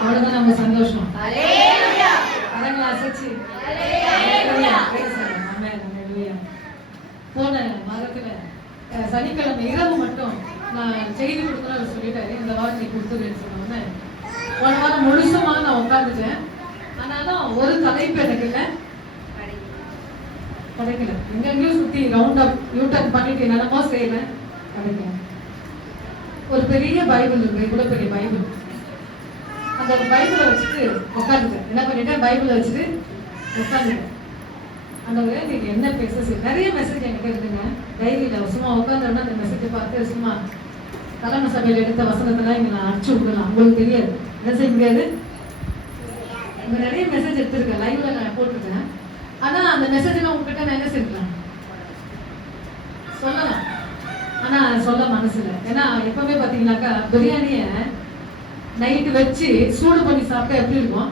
அவ்வளவுதான் நம்ம சந்தோஷம். கரங்களை அசைச்சு போன மாதத்துல சனிக்கிழமை இரவு மட்டும் நான் செய்தி கொடுக்கணும்னு சொல்லிட்டாரு. இந்த வாரம் நீ கொடுத்துருன்னு சொன்னோன்னு போன வாரம் முழுசுமா நான் உட்காந்துட்டேன். ஆனாலும் ஒரு தலைப்பு எனக்கு இல்லை, கிடைக்கல. எங்கெங்கேயும் சுத்தி ரவுண்ட் அப் யூட்டர்ன் பண்ணிட்டு என்னென்னமோ செய்யறேன், கிடைக்கல. ஒரு பெரிய பைபிள் இருக்கு, இவ்வளவு பெரிய பைபிள். அந்த பைபிளை வச்சுட்டு உட்காந்துட்டேன். என்ன பண்ணிட்டேன், பைபிளை வச்சுட்டு உட்காந்துட்டேன். அந்த நீங்க என்ன பேச நிறைய மெசேஜ் என்கிட்ட இருக்குங்க. டைரியில சும்மா உட்காந்தோன்னா அந்த மெசேஜை பார்த்து சும்மா தலைமை சபையில் எடுத்த வசனத்தெல்லாம் இங்க நான் அடிச்சு விடலாம். உங்களுக்கு தெரியாது, என்ன செய்ய முடியாது. இங்க நிறைய மெசேஜ் எடுத்திருக்கேன், லைவ்ல நான் போட்டிருக்கேன். ஆனா அந்த மெசேஜ் எல்லாம் உங்ககிட்ட நான் என்ன செஞ்சுக்கலாம், சொல்லலாம். ஆனா சொல்ல மனசுல. ஏன்னா எப்பவுமே பாத்தீங்கன்னாக்கா பிரியாணிய நைட்டு வச்சு சூடு பண்ணி சாப்பிட்டா எப்படி இருக்கும்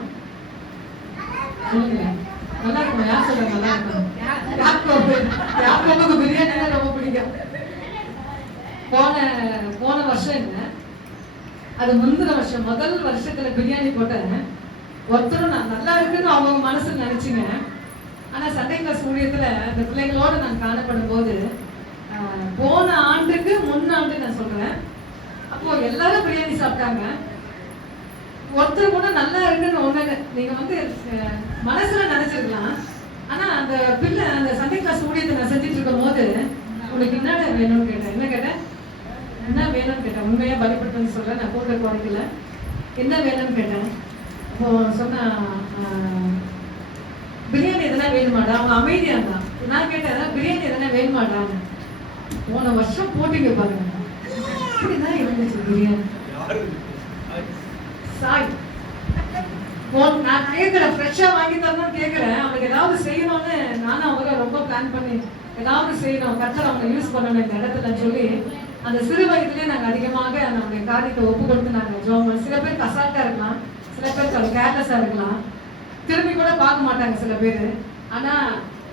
சொல்லுங்க, நல்லா இருக்கும். யார் சொல்றாங்க நல்லா இருக்கும்? யாருக்கு பிரியாணி ரொம்ப பிடிக்கும். போன வருஷம் என்ன, அது முந்தின வருஷம் முதல் வருஷத்துல பிரியாணி போட்டேன். ஒருத்தரும் நான் நல்லா இருக்குன்னு அவங்க மனசுல நினைச்சுங்க. ஆனா சண்டே கிளாஸ் ஊழியத்துல இந்த பிள்ளைகளோட நான் காணப்படும் போது போன ஆண்டுக்கு முன்னாண்டு நான் சொல்றேன், அப்போ எல்லாரும் பிரியாணி சாப்பிட்டாங்க. ஒருத்தர் கூட நல்லா இருக்குன்னு ஒண்ணு நீங்க மனசுல நினைச்சிருக்கலாம். ஆனா அந்த பிள்ளை அந்த சண்டே கிளாஸ் ஊழியத்தை நான் செஞ்சுட்டு இருக்கும் போது உனக்கு என்ன வேணும்னு கேட்டேன். என்ன கேட்டேன், என்ன வேணும்னு கேட்டேன். உண்மையா பலிப்படுத்துன்னு சொல்றேன், நான் கூட குறைக்கல. என்ன வேணும்னு கேட்டேன். அப்போ சொன்ன பிரியாணி எதனா வேணுமாடா. அவங்க அமைதியா இருந்தான். நான் கேட்டேன், பிரியாணி எதனா வேணுமாடான்னு. போன வருஷம் போட்டீங்க பாருங்க, அப்படிதான் இருந்துச்சு பிரியாணி. சாய் நான் கேட்கிறேன், ஃப்ரெஷ்ஷா வாங்கி தரணும்னு கேட்கிறேன். அவங்களுக்கு ஏதாவது செய்யணும்னு நானும் அவங்க ரொம்ப பிளான் பண்ணி ஏதாவது செய்யணும், கர்த்தர் அவங்க யூஸ் பண்ணணும் இந்த இடத்துல சொல்லி அந்த சிறு வயதுலேயே நாங்கள் அதிகமாக நம்முடைய காரியத்தை ஒப்பு கொடுத்து நாங்கள் ஜோம். சில பேருக்கு அசால்ட்டா இருக்கலாம், சில பேருக்கு அது கேர்லெஸ்ஸா இருக்கலாம், திரும்பி கூட பார்க்க மாட்டாங்க சில பேர். ஆனா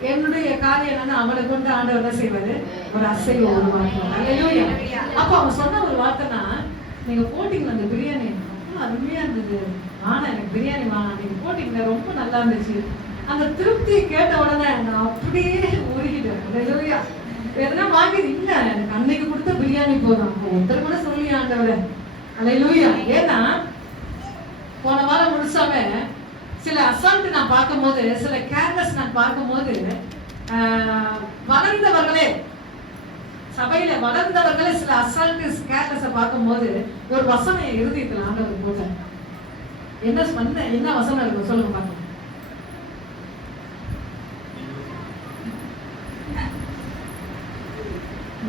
என்னுடைய காரியம் என்னன்னா, அவனை கொண்டு ஆண்டவர் என்ன செய்வாரு, ஒரு அசைவை உருவாக்குவார். அப்போ அவன் சொன்ன ஒரு வார்த்தைனா, நீங்க போட்டீங்களா அந்த பிரியாணி அருமையா இருந்தது, ஆனா எனக்கு பிரியாணி வேணாம், நீங்க போட்டீங்களா ரொம்ப நல்லா இருந்துச்சு. அந்த திருப்தியை கேட்ட உடனே நான் அப்படியே உருகிட்டேன். எதனா வாங்கி இல்ல, எனக்கு அன்னைக்கு கொடுத்த பிரியாணி போதும். ஒருத்தர் கூட சொல்லி ஆண்டவரே அல்லேலூயா. ஏன்னா போன வாரம் முழுசாவே சில அசால்ட் நான் பார்க்கும் போது, சில கேர்லெஸ் நான் பார்க்கும் போது, வளர்ந்தவர்களே சபையில வளர்ந்தவர்களே சில அசால்ட் கேர்லெஸ் பார்க்கும் போது ஒரு வசனம் எழுதிக்கலாம் ஆண்டவர் போட்டேன். என்ன வசனம் இருக்கும் சொல்லுங்க பார்க்கலாம்.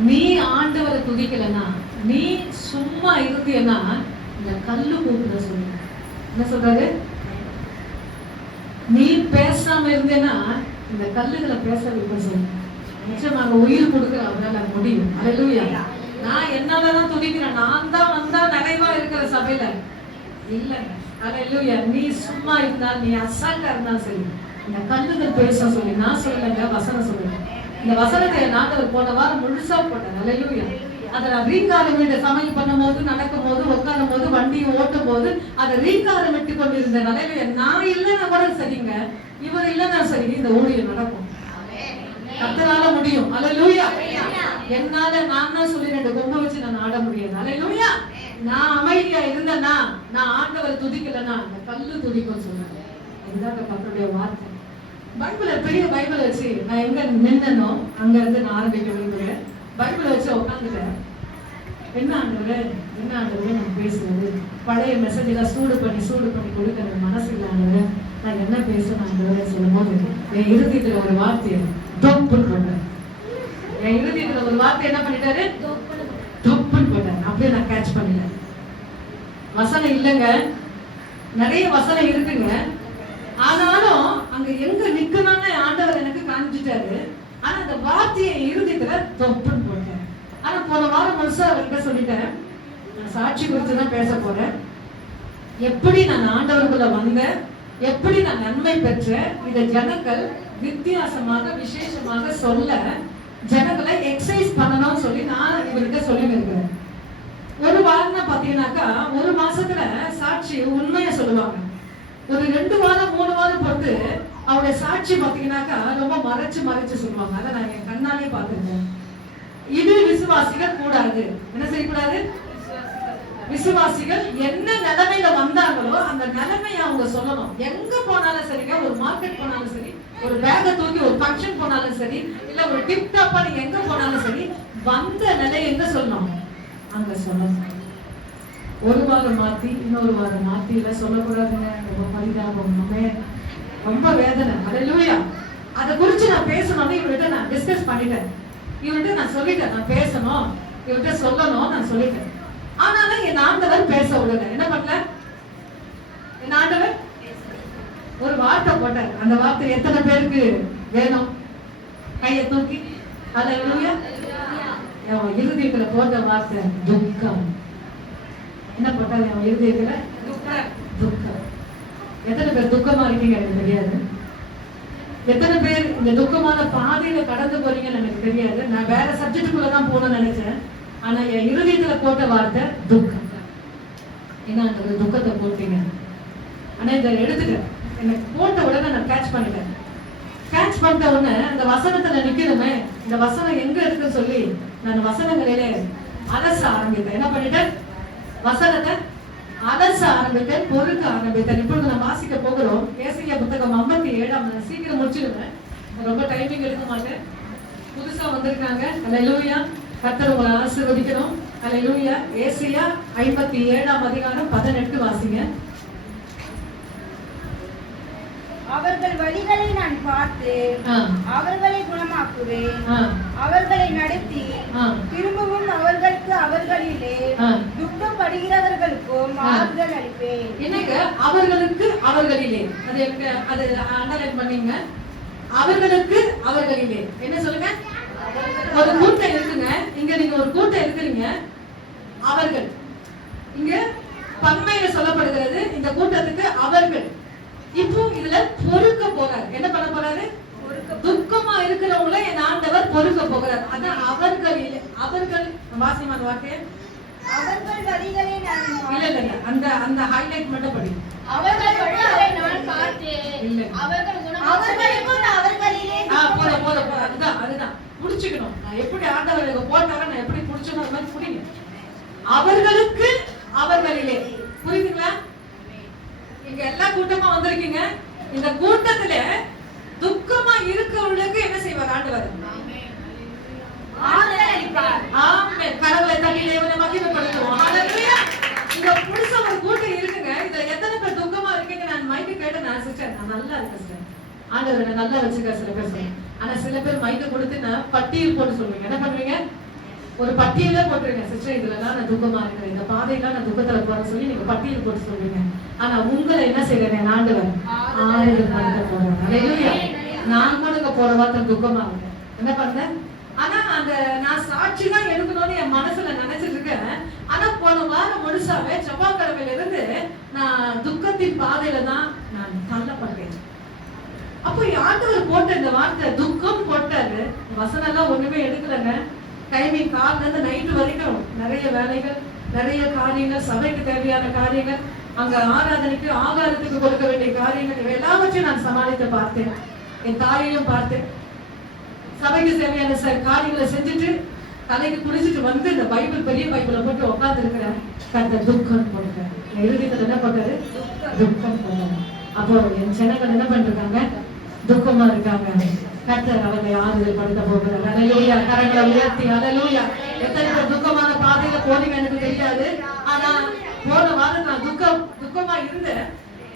நீ ஆண்டவரை துதிக்கலன்னா, நீ சும்மா இருந்தீன்னா இந்த கல்லு கூப்பிட சொல்லுங்க. என்ன சொல்றாரு, நீ பேசாம இருந்தேன்னா இந்த கல்லுகளை பேச வைக்க சொல்லுங்க. நிச்சயமாக உயிர் கொடுக்குற அவரால் முடியும். அல்லேலூயா. நான் என்னாலதான் துதிக்கிறேன், நான் தான் வந்தா நிறைவா இருக்கிற சபையில இல்லைங்க. அல்லேலூயா. நீ சும்மா இருந்தால், நீ அசால்ட்டா இருந்தாலும் சரி, இந்த கல்லுகள் பேச சொல்லி நான் சொல்லலைங்க, வசனம் சொல்லுங்க. இந்த வசனத்தை நான் போன வாரம் முழுசா போட்டேன். அல்லேலூயா. அதை நான் ரீங்காரம் விட்டு சமையல் பண்ணும் போது, நடக்கும் போது, உட்காரும் போது, வண்டியை ஓட்டும் போது அதை ரீங்காரம் விட்டு கொண்டிருந்தேன். அல்லேலூயா. நான் இல்லைன்னா கூட சரிங்க, இவர் இல்லைன்னா சரி, இந்த ஊழியம் நடக்கும். கர்த்தரால முடியும். அல்லேலூயா. என்னால நான் தான் சொல்லி 2 கொம்பை வச்சு நான் ஆட முடியாது. அல்லேலூயா. நான் அமைதியா இருந்தேன்னா, நான் ஆண்டவர் துதிக்கலன்னா அந்த கல்லு துதிக்கும் சொன்னேன். இதுதான் கர்த்தருடைய வார்த்தை. பைபிள பெரிய பைபிளை வச்சு நான் எங்க நின்னனோ அங்க இருந்து நான் ஆரம்பிக்க விரும்புகிறேன். பைபிளை வச்சு உட்காந்துட்டேன். என்ன ஆண்டவரே நான் பேசுறது பழைய மெசேஜ் எல்லாம் சூடு பண்ணி கொடுக்கிற மனசு இல்லாதவரை நான் என்ன பேசுறேன் ஆண்டவரே சொல்லும் போது என் இறுதியத்துல ஒரு வார்த்தையை தொப்புன்னு போட்டேன். என் இறுதியத்துல ஒரு வார்த்தை என்ன பண்ணிட்டாரு, தொப்புன்னு போட்டாரு. அப்படியே நான் கேட்ச் பண்ணல. வசனம் இல்லைங்க, நிறைய வசனம் இருக்குங்க. ஆனாலும் அங்க எங்க நிக்கணும்னு ஆண்டவர் எனக்கு காமிச்சிட்டாரு. ஆனா அந்த வார்த்தையை இறுதியத்துல தொப்புன்னு போட்டேன். ஆனா போன வாரம் முழுசா அவர்கிட்ட சொல்லிட்டேன், நான் சாட்சி குறித்து தான் பேச போறேன். எப்படி நான் ஆண்டவருக்குள்ள வந்தேன், எப்படி நான் நன்மை பெற்றேன், இதை ஜனங்கள் வித்தியாசமாக விசேஷமாக சொல்ல ஜனங்களை எக்ஸசைஸ் பண்ணணும்னு சொல்லி நான் இவர்கிட்ட சொல்லி இருக்கிறேன். ஒரு வாரம் பாத்தீங்கன்னாக்கா ஒரு மாசத்துல சாட்சி உண்மையா சொல்லுவாங்க. ஒரு 2 வாரம் 3 வாரம் பொறுத்து அவருடைய சாட்சி பாத்தீங்கன்னாக்கா ரொம்ப மறைச்சு சொல்லுவாங்க. அதை நான் என் கண்ணாலே பார்த்திருக்கேன். இது விசுவாசிகள் கூடாது. என்ன செய்யக்கூடாது? விசுவாசிகள் என்ன நிலைமையில வந்தாங்களோ அந்த நிலைமையை அவங்க சொல்லணும். எங்க போனாலும் சரிங்க, ஒரு மார்க்கெட் போனாலும் சரி, ஒரு பேக்கை தூக்கி ஒரு ஃபங்க்ஷன் போனாலும் சரி, இல்ல ஒரு டிப் டாப்பா நீங்க எங்க போனாலும் சரி, வந்த நிலை எங்க சொல்லணும்? அங்க சொல்லணும். ஒரு வாரம் மாத்தி இன்னொரு வாரம் மாத்தி எல்லாம் சொல்லக்கூடாதுங்க. ரொம்ப பரிதாபம், ரொம்ப வேதனை. அல்லேலூயா. அதை குறிச்சு நான் பேசணும்னு இவர்கிட்ட நான் டிஸ்கஸ் பண்ணிட்டேன். இவர்கிட்ட நான் சொல்லிட்டேன், நான் பேசணும், இவர்கிட்ட சொல்லணும் நான் சொல்லிட்டேன். ஆனாலும் என் ஆண்டவர் பேச விடல. என்ன பண்ணல? என் ஆண்டவர் ஒரு வார்த்தை போட்டார். அந்த வார்த்தை எத்தனை பேருக்கு வேணும்? கையை தூக்கி. அல்லேலூயா. அவன் இருதயத்துல போட்ட வார்த்தை துக்கம். என்ன போட்டாரு அவன் இருதயத்துல? துக்கம். எத்தனை பேர் துக்கமா இருக்கீங்க எனக்கு தெரியாது. எத்தனை பேர் இந்த துக்கமான பாதையில கடந்து போறீங்கன்னு எனக்கு தெரியாது. நான் வேற சப்ஜெக்டுக்குள்ளதான் போகணும்னு நினைச்சேன். ஆனா என் இருதயத்துல போட்ட வார்த்தை துக்கம். என்ன அந்த துக்கத்தை போட்டீங்க? ஆனா இதை எடுத்துட்டேன். எனக்கு போட்ட உடனே நான் கேட்ச் பண்ணிட்டேன். கேட்ச் பண்ணிட்ட உடனே அந்த வசனத்துல நிக்கணுமே, இந்த வசனம் எங்க இருக்குன்னு சொல்லி நான் வசனங்களிலே அலச ஆரம்பித்தேன். என்ன பண்ணிட்டேன்? வசனத்தை அலச ஆரம்பித்தேன், பொறுக்க ஆரம்பித்தேன். இப்பொழுது நான் வாசிக்க போகிறோம். ஏசாயா புத்தகம் 57. சீக்கிரம் முடிச்சிடுவேன், ரொம்ப டைமிங் எடுக்க மாட்டேன். புதுசா வந்திருக்காங்க. அல்லேலூயா. கர்த்தர் உங்களை ஆசீர்வதிக்கணும். அல்லேலூயா. ஏசாயா 57:18 வாசிங்க. அவர்கள் வழிகளை நான் பார்த்து அவர்களை குணமாக்குவேன். அவர்களை நடத்தி திரும்பவும் அவர்களுக்கு அவர்களிலே துக்கப்படுகிறவர்களுக்கும் ஆறுதல் அளிப்பேன். என்னங்க அவர்களுக்கு அவர்களிலே? அது அண்டர்லைன் பண்ணீங்க. அவர்களுக்கு அவர்களிலே என்ன சொல்லுங்க? ஒரு கூட்டம் இருக்குங்க. இங்க நீங்க ஒரு கூட்டம் இருக்கிறீங்க. அவர்கள் இங்க பன்மையில சொல்லப்படுகிறது. இந்த கூட்டத்துக்கு அவர்கள். இப்போ இதுல பொறுக்க போறார். என்ன பண்ண போறாரு? துக்கமா இருக்கிறவங்கள என் ஆண்டவர் பொறுக்க போகிறார். அதான் அவர்களிலே. அவர்கள் வாசிமான வார்த்தை அவர்கள் வழிகளை நான் இல்ல அந்த ஹைலைட் மட்டும் படி. அவர்கள் வழிகளை நான் பார்த்தேன். அவர்கள் அவர்களுக்கும் அவர்களிலே போற அதுதான் புடிச்சுக்கணும். நான் எப்படி ஆண்டவருக்கு போட்டாரோ நான் எப்படி புடிச்சனோ அது மாதிரி புடிங்க. அவர்களுக்கு அவர்களிலே. புரியுதுங்களா? இங்க எல்லா கூட்டமா வந்திருக்கீங்க. இந்த கூட்டத்துல துக்கமா இருக்கவங்களுக்கு என்ன செய்வார் ஆண்டவர்? ஆறுதல் அளிப்பார். ஆமென். கடவுளை தள்ளி தேவனை மகிமைப்படுத்துவோம். ஹalleluya. இங்க புதுசா ஒரு கூட்டம் இருக்குங்க. இதுல எத்தனை பேர் துக்கமா இருக்கீங்க? நான் மைக்கு கேட்டு நான் சிஸ்டர் நான் நல்லா இருக்கேன் சிஸ்டர், ஆண்டவரை நல்லா வச்சுக்க சில பேர் சொல்லுங்க. ஆனா சில பேர் மைக்க கொடுத்து நான் பட்டியல் போட்டு சொல்லுவீங்க. என்ன பண்ணுவீங்க? ஒரு பட்டியலே போட்டுருங்க. சிஸ்டர் இதுலலாம் நான் துக்கமா இருக்கிறேன், இந்த பாதையெல்லாம் நான் துக்கத்துல போறேன்னு சொல்லி நீங்க பட்டியல் போட்டு சொல்லுவீங்க. ஆனா உங்களை என்ன செய்யறேன்? ஆண்டவர் ஆறுதல் படுத்த போறேன். ஹalleluya. நான் கூட போற வார்த்தை துக்கமா இருக்கேன். என்ன பண்றேன்? ஆனா அந்த நான் சாட்சி தான் எடுக்கணும்னு என் மனசுல நினைச்சிட்டு இருக்கேன். ஆனா போன வாரம் முழுசாவே செவ்வாய்க்கிழமையில இருந்து நான் துக்கத்தின் பாதையில தான் நான் தள்ளப்பட்டேன். அப்போ ஆண்டவர் போட்ட இந்த வார்த்தை துக்கம் போட்டாரு. வசனம் எல்லாம் ஒண்ணுமே எடுக்கலங்க. டைமிங் காலைல இருந்து நைட்டு வரைக்கும் நிறைய வேலைகள், நிறைய காரியங்கள், சபைக்கு தேவையான காரியங்கள், அங்க ஆராதனைக்கு ஆகாரத்துக்கு கொடுக்க வேண்டிய காரியங்கள், எல்லாவற்றையும் நான் சமாளித்து பார்த்தேன். என் தாயையும் பார்த்தேன். சபைக்கு தேவையான காரியங்களை செஞ்சுட்டு தலைக்கு குடிச்சிட்டு வந்து இந்த பைபிள் பெரிய பைபிளை போட்டு உட்கார்ந்து இருக்கிறேன். கண்ட துக்கம் போடுறேன். இறுதியில் என்ன போட்டாரு? துக்கம் போட்டாரு. அப்போ என் ஜனங்கள் என்ன பண்ணிருக்காங்க? துக்கமா இருக்காங்க. கர்த்தர் அவர்களை ஆறுதல் படுத்த போகிறார். ஹalleluya. கரங்களை உயர்த்தி ஹalleluya. எத்தனை பேர் துக்கமான பாதையில போறீங்க எனக்கு தெரியாது. ஆனா போன வாரம் நான் துக்கமா இருந்தேன்.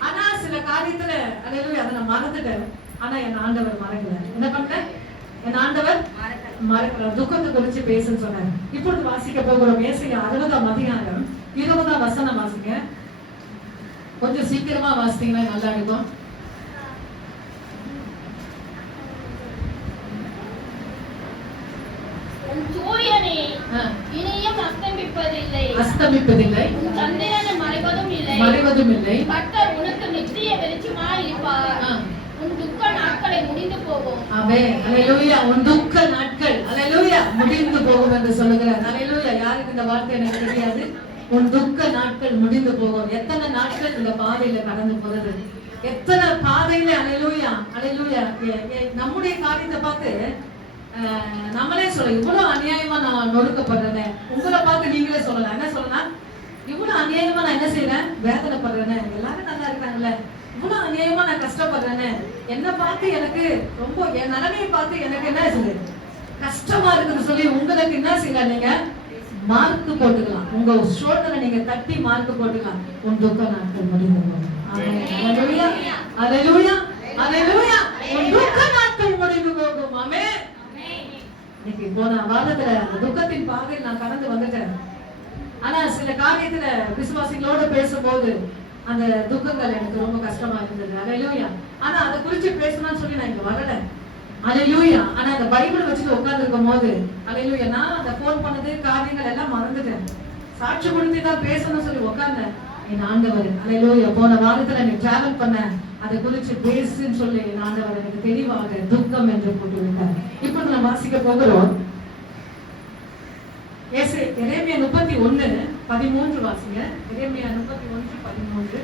ஆனா சில காரியத்துல ஹalleluya அதை நான் மறந்துட்டேன். ஆனா என் ஆண்டவர் மறக்கல. என்ன பண்ணேன்? என் ஆண்டவர் மறக்கல. துக்கத்தை குறிச்சு பேசுன்னு சொன்னார். இப்பொழுது வாசிக்க போகிறோம். ஏசாயா 60:20 வாசிங்க. கொஞ்சம் சீக்கிரமா வாசித்தீங்கன்னா நல்லா இருக்கும். சூரியனே இனியும் அஸ்தமிப்பதில்லை, சந்திரன் மறைவதும் இல்லை. கர்த்தர் உனக்கு நித்திய வெளிச்சமாய் இருப்பார். உன் துக்க நாட்களை முடிந்து போகும். ஆமென். ஹalleluya. உன் துக்க நாட்கள் ஹalleluya முடிந்து போகும் என்று சொல்லுகிறார். ஹalleluya. யாருக்கு இந்த வார்த்தை எனக்கு தெரியாது. உன் துக்க நாட்கள் முடிந்து போகும். எத்தனை நாட்கள் இந்த பாதையில கடந்து போறது, எத்தனை பாதையில அல்லேலூயா அல்லேலூயா. நம்முடைய காரியத்தை பார்த்து நம்மளே சொல்ல, இவ்வளவு அநியாயமா நான் நொறுக்கப்படுறேன்னு. உங்களை பார்த்து நீங்களே சொல்லலாம். என்ன சொல்லலாம்? இவ்வளவு அநியாயமா நான் என்ன செய்யறேன், வேதனைப்படுறேன்னு. எல்லாரும் நல்லா இருக்காங்கல்ல, இவ்வளவு அநியாயமா நான் கஷ்டப்படுறேன்னு. என்ன பார்த்து எனக்கு ரொம்ப, என் நிலைமையை பார்த்து எனக்கு என்ன செய்யுது, கஷ்டமா இருக்குன்னு சொல்லி உங்களுக்கு என்ன செய்யலாம், நீங்க மார்க் போட்டுக்கலாம். உங்க ஷோல்டரை நீங்க தட்டி மார்க் போட்டுக்கலாம். உன் துக்க நாட்கள் முடிந்து போகும். அல்லேலூயா அல்லேலூயா அல்லேலூயா. உன் துக்க நாட்கள் முடிந்து போகும். ஆமென். இன்னைக்கு போன வாரத்துல துக்கத்தின் பாதையில் நான் கடந்து வந்துட்டேன். ஆனா சில காரியத்துல விசுவாசிகளோட பேசும்போது அந்த துக்கங்கள் எனக்கு ரொம்ப கஷ்டமா இருந்தது. அல்லேலூயா. ஆனா அதை குறிச்சு பேசணும்னு சொல்லி நான் இங்க வரல. அல்லேலூயா. ஆனா அந்த பைபிள் வச்சுட்டு உட்கார்ந்து இருக்கும் போது அல்லேலூயா, நான் அந்த போன் பண்ணது காரியங்கள் எல்லாம் மறந்துட்டேன். சாட்சி கொடுத்து தான் பேசணும்னு சொல்லி உட்கார்ந்தேன். என் ஆண்டவர் அல்லேலூயா போன வாரத்துல நீ டிராவல் பண்ண அதை குறிச்சு பேசுன்னு சொல்லி என் ஆண்டவர் எனக்கு தெளிவாக துக்கம் என்று போட்டு விட்டார். இப்ப நான் வாசிக்க போகிறோம். எரேமியா 31:13 வாசிங்க. எரேமியா 31:13.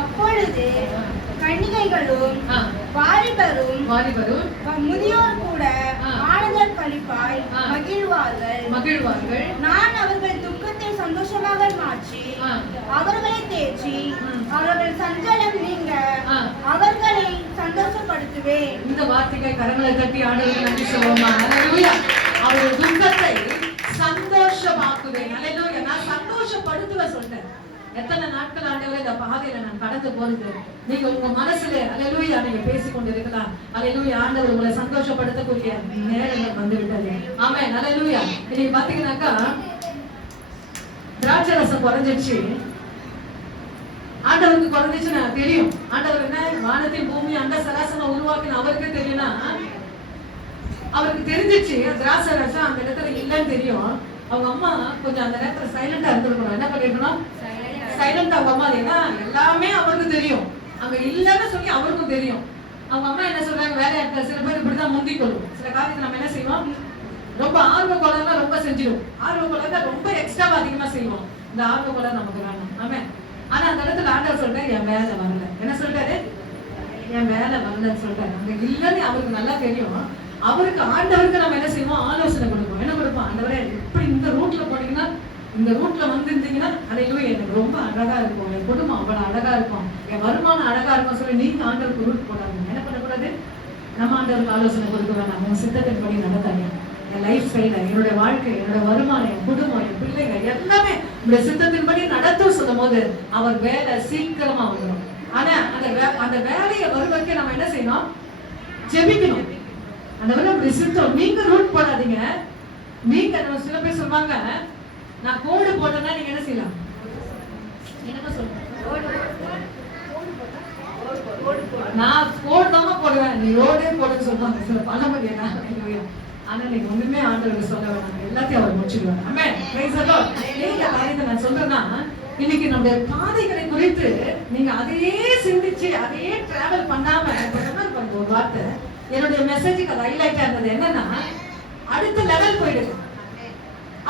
அப்பொழுது கன்னிகைகளும் வாலிபரும் முதியோர் கூட ஆறுதல் கழிப்பாய் மகிழ்வார்கள். நான் அவர்கள் துக்கத்தை சந்தோஷமாக மாற்றி அவர்களை தேற்றி அவர்கள் சஞ்சலம் நீங்க அவர்களை சந்தோஷப்படுத்துவேன். இந்த வார்த்தைகள் கரங்களை தட்டி ஆண்டவருக்கு நன்றி சொல்லுவோமா? அல்லேலூயா. அவர்கள் துக்கத்தை சந்தோஷமாக்குவேன். அல்லேலூயா. நான் சந்தோஷப்படுத்துவேன் சொல்றேன். எத்தனை நாட்கள் ஆண்டவரே இந்த பாதையில நான் கடந்து போறது, நீங்க உங்க மனசுல அல்லேலூயா நீங்க பேசிக்கொண்டு இருக்கலாம். அல்லேலூயா. ஆண்டவர் உங்களை சந்தோஷப்படுத்தக்கூடிய நேரங்கள் வந்து விட்டது. ஆமென். அல்லேலூயா. இன்னைக்கு பாத்தீங்கன்னாக்கா திராட்சை ரசம் குறைஞ்சிடுச்சு. ஆண்டவருக்கு குறைஞ்சிச்சுன்னா தெரியும். ஆண்டவர் என்ன வானத்தையும் பூமி அண்ட சராசரமா உருவாக்குன்னு அவருக்கே தெரியும்னா, அவருக்கு தெரிஞ்சிச்சு திராட்சை ரசம் அந்த இடத்துல இல்லைன்னு தெரியும். அவங்க அம்மா கொஞ்சம் அந்த நேரத்துல சைலண்டா இருந்திருக்கணும். என்ன பண்ணிருக்கணும்? சைலண்டா. அவங்க அம்மா ஏன்னா எல்லாமே அவருக்கு தெரியும், அங்க இல்லைன்னு சொல்லி அவருக்கும் தெரியும். அவங்க அம்மா என்ன சொல்றாங்க, வேற இடத்துல சில பேர் இப்படிதான் முந்திக் கொள்ளும். சில காரியத்தை நம்ம என்ன செய்வோம், ரொம்ப ஆர்வ கோளாறுல ரொம்ப செஞ்சிடும். ஆர்வ கோளாறுல ரொம்ப எக்ஸ்ட்ராவா அதிகமா செய்வோம். இந்த ஆர்வ கோளாறு நமக்கு வேணும். ஆமென். ஆனா அந்த இடத்துல ஆண்டவர் சொல்றாரு, என் வேலை வரல. என்ன சொல்றாரு? என் வேலை வரலன்னு சொல்றாரு. அங்க இல்லைன்னு அவருக்கு நல்லா தெரியும். அவருக்கு ஆண்டவருக்கு நம்ம என்ன செய்வோம், ஆலோசனை கொடுப்போம். என்ன கொடுப்போம்? ஆண்டவரே இப்படி இந்த ரூட்ல போனீங்கன்னா, இந்த ரூட்ல வந்திருந்தீங்கன்னா அல்லேலூயா எனக்கு ரொம்ப அழகா இருக்கும், என் குடும்பம் அவ்வளவு அழகா இருக்கும், என் வருமானம் அழகா இருக்கும் சொல்லி நீங்க ஆண்டவருக்கு ரூட் போடாதீங்க. என்ன பண்ணக்கூடாது? நம்ம ஆண்டவருக்கு ஆலோசனை கொடுக்க வேண்டாம். உங்க சித்தத்தின்படி நடந்தாங்க. என் லைஃப் ஸ்டைல, என்னுடைய வாழ்க்கை, என்னோட வருமானம், என் குடும்பம், என் பிள்ளைங்க எல்லாமே இந்த சித்தத்தின்படி நடத்தும் சொல்லும் போது அவர் வேலை சீக்கிரமா வந்துடும். ஆனா அந்த வேலையை வருவதற்கு நம்ம என்ன செய்யணும்? ஜெபிக்கணும். அந்த வேலை அப்படி சித்தம். நீங்க ரூட் போடாதீங்க. நீங்க சில பேர் சொல்லுவாங்க, நான் கோடு போட்டேன்னா நீங்க என்ன செய்யலாம்? என்னமா சொல்றேன்? நான் கோடு தான் போடுவேன், நீ ரோடே போடுன்னு சொல்லுவாங்க சில பழமொழி. ஆனா நீங்க ஒண்ணுமே ஆண்டவருக்கு சொல்ல வேணாம், எல்லாத்தையும் அவர் முடிச்சிடுவாங்க. ஆமென். Praise the Lord. இந்த காரியத்தை நான் சொல்றேன்னா, இன்னைக்கு நம்முடைய பாதைகளை குறித்து நீங்க அதையே சிந்திச்சு அதையே டிராவல் பண்ணாம ஒரு வார்த்தை என்னுடைய மெசேஜுக்கு அது ஹைலைட்டா இருந்தது. என்னன்னா, அடுத்த லெவல் போயிடுது.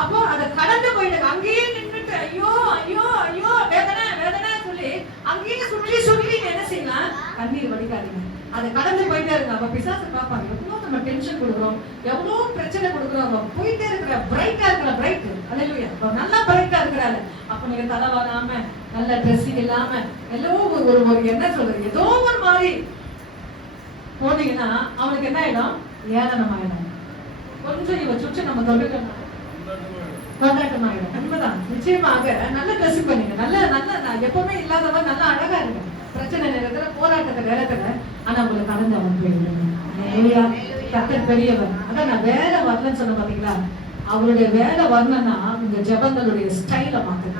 அப்போ அதை கடந்து போயிடுங்க. அங்கேயே நின்றுட்டு ஐயோ ஐயோ ஐயோ வேதனை வேதனை சொல்லி அங்கேயே சொல்லி சொல்லி என்ன செய்யலாம்? கண்ணீர் வடிக்காதீங்க. அதை கடந்து போயிட்டே இருங்க. அப்ப பிசாசு பார்ப்பாங்க, எவ்வளவு நம்ம டென்ஷன் கொடுக்குறோம், எவ்வளவு பிரச்சனை கொடுக்குறோம். போயிட்டே இருக்கிற பிரைட்டா இருக்கிற பிரைட் அல்லேலூயா நல்லா பிரைட்டா இருக்கிறாரு. அப்ப நீங்க தலை வராம நல்ல ட்ரெஸ்ஸிங் இல்லாம எல்லாம் ஒரு என்ன சொல்றது, ஏதோ ஒரு மாதிரி போனீங்கன்னா அவனுக்கு என்ன ஆயிடும்? ஏளனம் ஆயிடும். கொஞ்சம் இவ சுற்றி நம்ம தொழில் கொண்டாட்டம் ஆயிடும். உண்மைதான். நிச்சயமாக நல்ல ட்ரெஸ் பண்ணீங்க, நல்ல நல்ல எப்பவுமே இல்லாதவன் நல்லா அழகா இருக்கு. பிரச்சனை நேரத்துல போராட்டத்தை நேரத்துல ஆனா உங்களுக்கு கடந்து அவன் போயிடுவாங்க. கர்த்தர் பெரியவர். அதான் நான் வேலை வரலன்னு சொன்ன பாத்தீங்களா? அவருடைய வேலை வரலன்னா உங்க ஜெபங்களுடைய ஸ்டைல மாத்துங்க,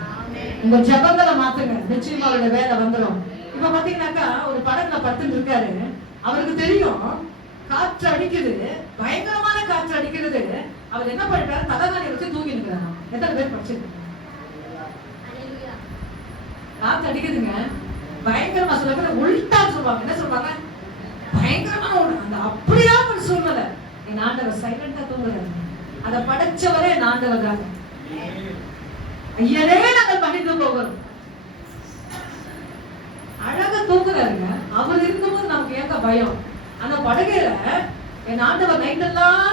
உங்க ஜெபங்களை மாத்துங்க. நிச்சயமா அவருடைய வேலை வந்துடும். இப்ப பாத்தீங்கன்னாக்கா ஒரு படத்துல படுத்துட்டு இருக்காரு. அவருக்கு தெரியும் காற்று அடிக்குது, பயங்கரமான காற்று அடிக்கிறது. அவர் என்ன பண்ணிட்டாரு? தலைகாணி வச்சு தூங்கி இருக்கிறாங்க. எத்தனை பேர் படிச்சிருக்காங்க? காத்து அடிக்குதுங்க, பயங்கரமா சில பேர் உள்டா சொல்லுவாங்க. என்ன சொல்லுவாங்க? பயங்கரமான அந்த அப்படியா ஒரு சூழ்நிலை. என் ஆண்டவர் சைலண்டா தூங்குறாரு. அதை படைச்சவரே என் ஆண்டவர் தாங்க. ஐயரே நாங்கள் பணிந்து போகிறோம். அழகா தூங்குறாருங்க. அவர் இருக்கும்போது நமக்கு ஏங்க பயம்? அந்த படுகையில என் ஆண்டவர் நைட்டெல்லாம்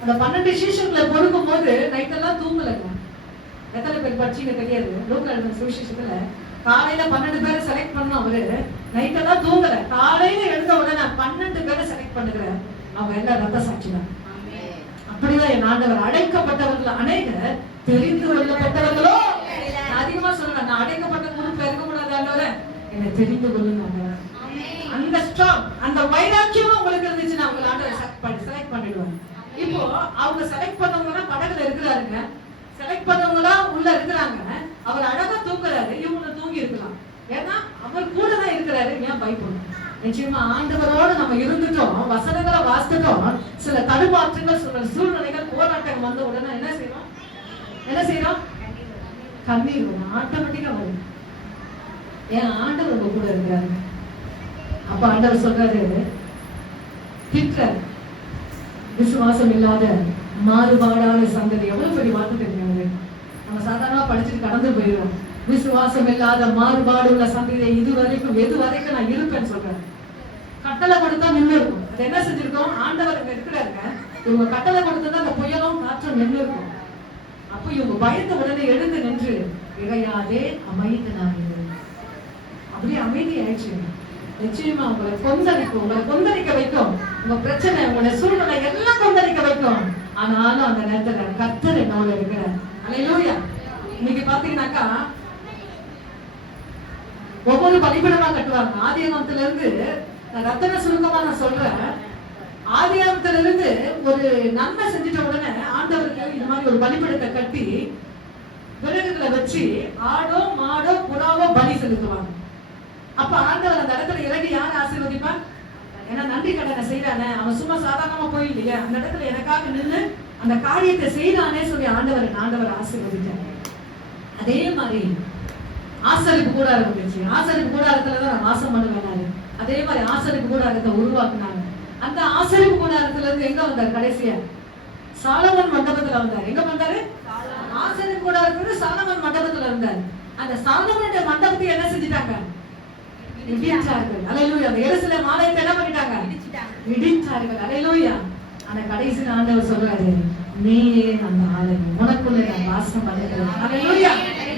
அந்த 12 சீஷர்களை பொறுக்கும் போது நைட்டெல்லாம் தூங்கலைங்க. எத்தனை பேர் படிச்சீங்க தெரியாது. லூக்கா எழுதின சுவிசேஷத்துல காலையில 12 பேரை செலக்ட் பண்ண அவரு நைட்டெல்லாம் தூங்கல. காலையில எழுந்த உடனே 12 பேரை செலக்ட் பண்ணுகிறேன். அவங்க எல்லாம் ரத்த சாட்சி தான். அப்படிதான் என் ஆண்டவர். அழைக்கப்பட்டவர்கள் அநேகர், தெரிந்து கொள்ளப்பட்டவர்களோ அதிகமா சொல்லுங்க. நான் அழைக்கப்பட்ட குரூப்ல இருக்க கூடாது ஆண்டவரே, என்னை தெரிந்து கொள்ளுங்க. அந்த ஸ்ட்ராங், அந்த வைராக்கியம் உங்களுக்கு இருந்துச்சுன்னா அவங்க ஆண்டவர் செலக்ட் பண்ணிடுவாங்க. இப்போ அவங்க செலக்ட் பண்ணவங்க படகுல இருக்கிறாருங்க. செலக்ட் பண்ணவங்களா உள்ள இருக்கிறாங்க. அவர் அழகா தூக்குறாரு. இவங்க தூங்கி இருக்கலாம். ஏன்னா அவர் கூட தான் இருக்கிறாரு. ஏன் பயப்படணும்? நிச்சயமா ஆண்டவரோட நம்ம இருந்துட்டோம், வசனங்களை வாசித்துட்டோம். சில தடுமாற்றங்கள், சில சூழ்நிலைகள், போராட்டங்கள் வந்த உடனே என்ன செய்யறோம்? கண்ணீர் வரும். ஆட்டோமேட்டிக்கா வரும். ஏன் ஆண்டவர் உங்க கூட இருக்கிறாரு. அப்ப ஆண்டவர் சொல்றாரு, திட்டுறாரு, விசுவாசம் இல்லாத மாறுபாடான சந்ததி. எவ்வளவு பெரிய வார்த்தை தெரியாது. நம்ம சாதாரணமா படிச்சுட்டு கடந்து போயிடும். விசுவாசம் இல்லாத மாறுபாடு உள்ள சந்ததியை எது வரைக்கும் நான் இருப்பேன்னு சொல்றேன். கட்டளை கொடுத்தா நின்று இருக்கும். அது என்ன செஞ்சிருக்கோம்? ஆண்டவர் அங்க இருக்கிறாருங்க. இவங்க கட்டளை கொடுத்தா அந்த புயலும் காற்றும் நின்று இருக்கும். அப்ப இவங்க பயந்த உடனே எழுந்து நின்று, இறையாதே அமைதி நான் அப்படியே அமைதி ஆயிடுச்சு. நிச்சயமா உங்களை கொந்தளிக்க வைக்கும். உங்க பிரச்சனை, உங்களோட சூழ்நிலை எல்லாம் கொந்தளிக்க வைக்கும். ஆனாலும் அந்த நேரத்துல கர்த்தர் என்னோட இருக்கிறார். அல்லேலூயா. இன்னைக்கு பாத்தீங்கன்னாக்கா ஒவ்வொரு பலிபீடமா கட்டுவாங்க. ஆதியாகமத்துல இருந்து ரத்தன சுருக்கமா நான் சொல்றேன். ஆதியாகமத்துல இருந்து ஒரு நன்மை செஞ்சிட்ட உடனே ஆண்டவருக்கு இந்த மாதிரி ஒரு பலிபீடத்தை கட்டி விறகுகளை வச்சு ஆடோ மாடோ புறாவோ பலி செலுத்துவாங்க. அப்ப ஆண்டவர் அந்த இடத்துல இறங்கி யார் ஆசீர்வதிப்பார்? ஏன்னா நன்றி கடனை செய்யறானே, அவன் சும்மா சாதாரணமா போயில்லையே, அந்த இடத்துல எனக்காக நின்று அந்த காரியத்தை செய்யறானே சொல்லி ஆண்டவர் ஆசீர்வதிட்டார். அதே மாதிரி ஆசரிப்பு கூடாரம் இருந்துச்சு. ஆசரிப்பு கூடாரத்துலதான் நான் வாசம் பண்ணுவேன். அதே மாதிரி ஆசரிப்பு கூடாரத்தை உருவாக்குனாங்க. அந்த ஆசரிப்பு கூடாரத்துல இருந்து எங்க வந்தார்? கடைசியா சாலமன் மண்டபத்துல வந்தார். எங்க வந்தாரு? ஆசரிப்பு கூடாரத்துல சாலமன் மண்டபத்துல இருந்தார். அந்த சாலமனுடைய மண்டபத்தை என்ன செஞ்சிட்டாங்க? இடிச்சார்கள். அல்லேலூயா. அந்த எருசலேம் ஆலயத்தை என்ன பண்ணிட்டாங்க? இடிச்சார்கள். அல்லேலூயா. அந்த கடைசி ஆண்டவர் சொல்றாரு, நீயே அந்த ஆலயம், உனக்குள்ளே நான் வாசம் பண்ணுகிறேன். அல்லேலூயா.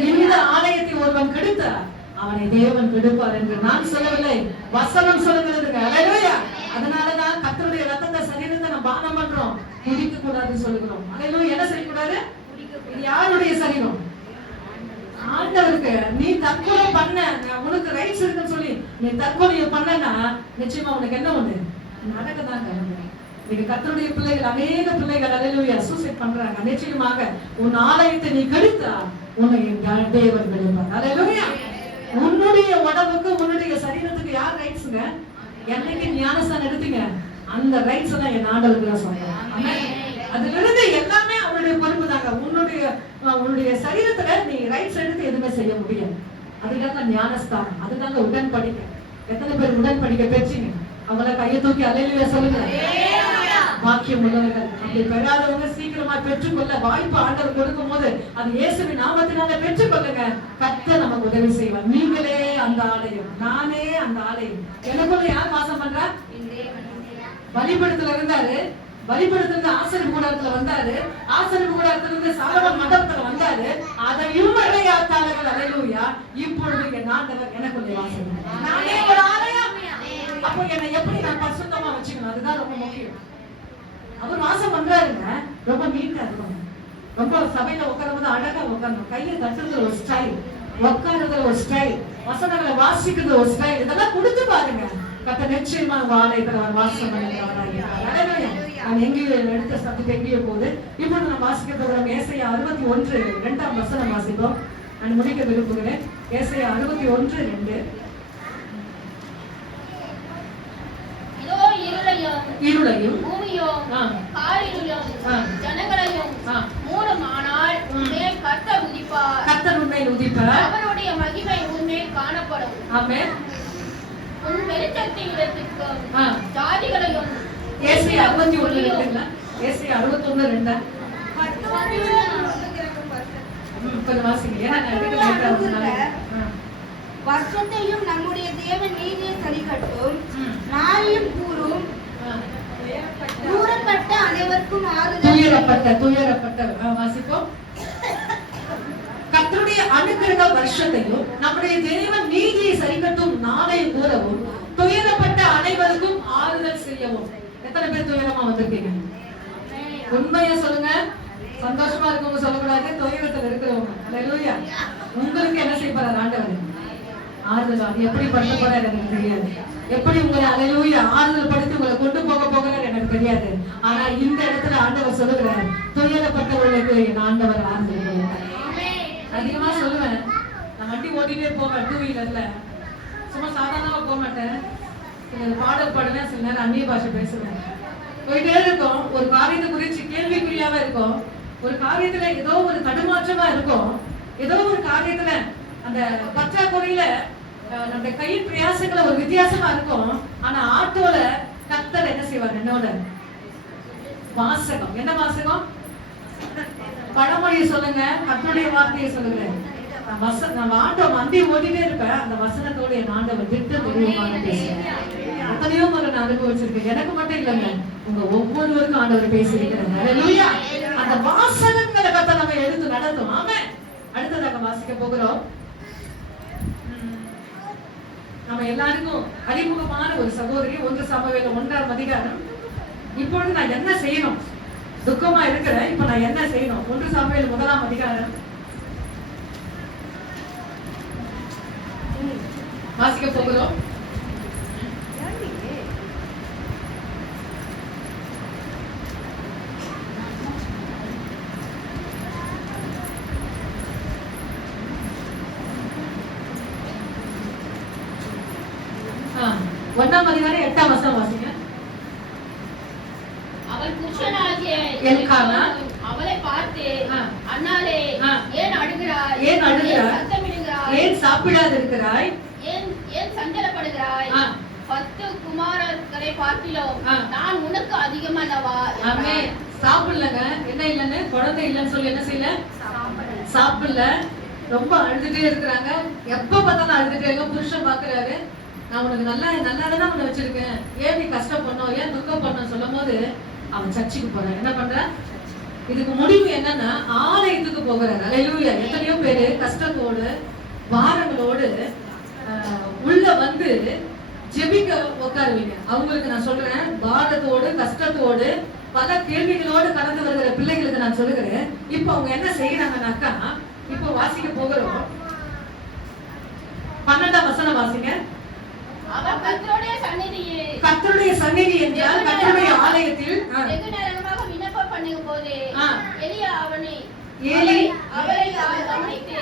இந்த ஆலயத்தை ஒருவன் கெடுத்தார், அவனை தேவன் கெடுப்பார் என்று நான் சொல்லவில்லை, வசனம் சொல்லுகிறதுங்க. அல்லேலூயா. அதனாலதான் கர்த்தருடைய ரத்தத்தை சரீரத்தை நம்ம பானம் பண்றோம், குடிக்க கூடாதுன்னு சொல்லுகிறோம். அல்லேலூயா. என்ன செய்யக்கூடாது? இது யாருடைய சரீரம்? ஆண்டவருக்கு. நீ தற்கொலை பண்ண, உனக்கு ரைட்ஸ் இருக்குன்னு சொல்லி நீ தற்கொலை பண்ணனா நிச்சயமா உனக்கு என்ன ஒண்ணு நடக்கதாங்க. நீங்க கர்த்தருடைய பிள்ளைகள், அநேக பிள்ளைகள் அல்லேலூயா சூசைட் பண்றாங்க. நிச்சயமாக உன் ஆலயத்தை நீ கெடுத்தா உன்னை தேவன் கெடுப்பார். அல்லேலூயா. உன்னுடைய உடம்புக்கு, உன்னுடைய சரீரத்துக்கு யார் ரைட்ஸ்ங்க? என்னைக்கு ஞானஸ்தானம் எடுத்தீங்க அந்த ரைட்ஸ் எல்லாம் என் ஆண்டவருக்கு தான் சொல்றேன். அதுல இருந்து எல்லாமே அவருடைய பொறுப்பு தாங்க. உன்னுடைய சரீரத்துல நீ ரைட்ஸ் எடுத்து எதுவுமே செய்ய முடியாது. அதுதாங்க ஞானஸ்தானம், அதுதாங்க உடன்படிக்கை. எத்தனை பேர் உடன்படிக்கை பெற்றீங்க? அவங்கள கையை தூக்கி அல்லேலூயா சொல்லுங்க. பாக்கியம் உள்ளவர்கள். அப்படி பெறாதவங்க சீக்கிரமா பெற்றுக்கொள்ள வாய்ப்பு ஆண்டவர் கொடுக்கும் போது அது இயேசுவின் நாமத்தினால பெற்றுக்கொள்ளுங்க. கர்த்தர் நமக்கு உதவி செய்வார். நீங்களே அந்த ஆலயம், நானே அந்த ஆலயம். எனக்குள்ள யார் வாசம் பண்றா? பலிபீடத்துல இருந்தாரு, பலிபீடத்துல ஆசரிப்பு கூடாரத்துல வந்தாரு, ஆசரிப்பு கூடாரத்துல இருந்து சாலமன் மண்டபத்துல வந்தாரு. அதையும் இறையாத்தாளர்கள். அல்லேலூயா. இப்பொழுது என் ஆண்டவர் எனக்குள்ளே வாசம் பண்றார். நானே ஒரு ஆலயம். அப்போ என்னை எப்படி நான் பரிசுத்தமா வச்சுக்கணும்? அதுதான் ரொம்ப முக்கியம். அவர் வாசம் பண்றாருங்க. ரொம்ப நீட்டா இருக்கும். ரொம்ப சபையில உட்காரும்போது அழகா உட்காரணும். கையை தட்டுறது ஒரு ஸ்டைல், உட்காருறது ஒரு ஸ்டைல், வசனங்களை வாசிக்கிறது ஒரு ஸ்டைல். இதெல்லாம் கொடுத்து பாருங்க. கர்த்தர் நிச்சயமா உங்க ஆலயத்துல அவர் வாசம் பண்ணுகிறவராக. நான் எங்கேயோ எடுத்த சப்ஜெக்ட் எங்கேயோ போகுது. இப்பொழுது நான் வாசிக்கிறது ஏசாயா 61:2 வசனம் வாசிப்போம். நான் முடிக்க விரும்புகிறேன். ஏசாயா 61:2. இதோ இருளையோ இருளையும் பூமியும் ஆ. காரிருளும் ஆ. ஜனங்களையும் ஆ. மூடுமானால் உன்மேல் கர்த்தர் உதிப்பார். கர்த்தர் உன்மேல் உதிப்பார். அவருடைய மகிமை உன்மேல் காணப்படும். ஆமென். உன் வெளிச்சத்தின் இடத்துக்கும் ஆ. ஜாதிகளையும் ஏசாயா 61 இருக்குங்களா? ஏசாயா 61:2. கொஞ்சம் வாசிங்க. ஏன்னா நான் எடுக்க லேட்டா இருந்தனால. வருஷத்தையும் நம்முடைய தேவன் நீதியை சரிகட்டும். ம். நாளையும் கூறும் ஆ. தூரப்பட்ட அனைவருக்கும் ஆறுதல். துயரப்பட்ட வாசிப்போம். கர்த்தருடைய அனுக்கிரக வருஷத்தையும் நம்முடைய தேவன் நீதியை சரிகட்டும் நாளை கூறவும் துயரப்பட்ட அனைவருக்கும் ஆறுதல் செய்யவும். எத்தனை பேர் துயரமா வந்திருக்கீங்க? உண்மையா சொல்லுங்க. சந்தோஷமா இருக்கவங்க சொல்லக்கூடாது, துயரத்துல இருக்கிறவங்க. அல்லேலூயா. உங்களுக்கு என்ன செய்ய போறார் ஆண்டவர்? ஆறுதல். அது எப்படி பண்ண போறாரு எனக்கு தெரியாது. எப்படி உங்களை அல்லேலூயா ஆறுதல் படுத்தி உங்களை கொண்டு போக போகிறார் எனக்கு தெரியாது. ஆனா இந்த இடத்துல ஆண்டவர் சொல்லுகிறார், துயரப்பட்டவர்களுக்கு என் ஆண்டவர் ஆறுதல் கொடுக்கிறார். அதிகமா சொல்லுவேன். நான் வண்டி ஓட்டிட்டே போவேன், 2 வீலர்ல. சும்மா சாதாரணமா போக மாட்டேன். சில பாடல் பாடுவேன், சில நேரம் அந்நிய பாஷை பேசுவேன். போயிட்டே இருக்கும். ஒரு காரியத்தை குறிச்சு கேள்விக்குறியாவே இருக்கும். ஒரு காரியத்துல ஏதோ ஒரு தடுமாற்றமா இருக்கும். ஏதோ ஒரு காரியத்துல அந்த பற்றாக்குறையில நம்ம கையின் பிரயாசங்கள ஒரு வித்தியாசமா இருக்கும். ஆனா ஆட்டோல கர்த்தர் என்ன செய்வார்? என்னோட வாசகம். என்ன வாசகம்? பழமொழியை சொல்லுங்க, கர்த்தருடைய வார்த்தையை சொல்லுங்க. நான் ஆட்டோ வண்டி ஓட்டிட்டே இருப்பேன். அந்த வசனத்தோட என் ஆண்டவர் திட்ட முடியுமான பேசுறேன். எத்தனையோ முறை நான் அனுபவிச்சிருக்கேன். எனக்கு மட்டும் இல்லைங்க, உங்க ஒவ்வொருவருக்கும் ஆண்டவர் பேசியிருக்கிறாங்க. அல்லேலூயா. அந்த வாசகங்களை கர்த்தர் நம்ம எடுத்து நடத்தும். ஆமென். அடுத்ததாக வாசிக்க போகிறோம். நம்ம எல்லாருக்கும் அறிமுகமான ஒரு சகோதரி. 1 சாமுவேல் 1ஆம் அதிகாரம். இப்பொழுது நான் என்ன செய்யணும்? துக்கமா இருக்கிறேன், இப்ப நான் என்ன செய்யணும்? 1 சாமுவேல் 1ஆம் அதிகாரம் வாசிக்க போகிறோம். ஒன்னாம் அதிகாரம் 8ஆம் வசனம் வாசிங்க. அவள் புருஷனாகிய எல்கானா அவளை பார்த்து, ஆ. அண்ணாளே, ஆ. ஏன் அழுகிறாய்? ஏன் அழுகிறாய்? சத்தமிடுகிறாய்? ஏன் சாப்பிடாது இருக்கிறாய்? ஏன் சஞ்சலப்படுகிறாய்? ஆ. 10 குமாரர்களை பார்க்கிலும் ஆ. நான் உனக்கு அதிகமானவா? ஆமென். சாப்பிடலங்க. என்ன இல்லன்னு? குழந்தை இல்லன்னு சொல்லி என்ன செய்யல? சாப்பிடல. ரொம்ப அழுதுட்டே இருக்கிறாங்க. எப்ப பார்த்தாலும் அழுதுட்டே இருக்க. புருஷன் பாக்குறாரு, நான் உனக்கு நல்லா தானே உன்னை வச்சிருக்கேன், ஏன் நீ கஷ்டப்படணும், ஏன் துக்கப்படணும் சொல்லும் போது அவன் சர்ச்சுக்கு போறான். என்ன பண்ற? இதுக்கு முடிவு என்னன்னா ஆலயத்துக்கு போகிறார். அல்லேலூயா. எத்தனையோ பேரு கஷ்டத்தோடு பாரங்களோடு உள்ள வந்து ஜெபிக்க உட்காருவீங்க. அவங்களுக்கு நான் சொல்றேன், பாரத்தோடு கஷ்டத்தோடு பல கேள்விகளோடு கடந்து வருகிற பிள்ளைகளுக்கு நான் சொல்லுகிறேன், இப்ப அவங்க என்ன செய்யறாங்கன்னாக்கா, இப்ப வாசிக்க போகிறோம். 12ஆம் வசனம் வாசிங்க. அவர் கர்த்தருடைய சந்நிதியில், கர்த்தருடைய சந்நிதி என்றால் கர்த்தருடைய ஆலயத்தில் வெகு நேரமாக விண்ணப்பம் பண்ணும்போது ஆ. எலியா அவளை கவனித்து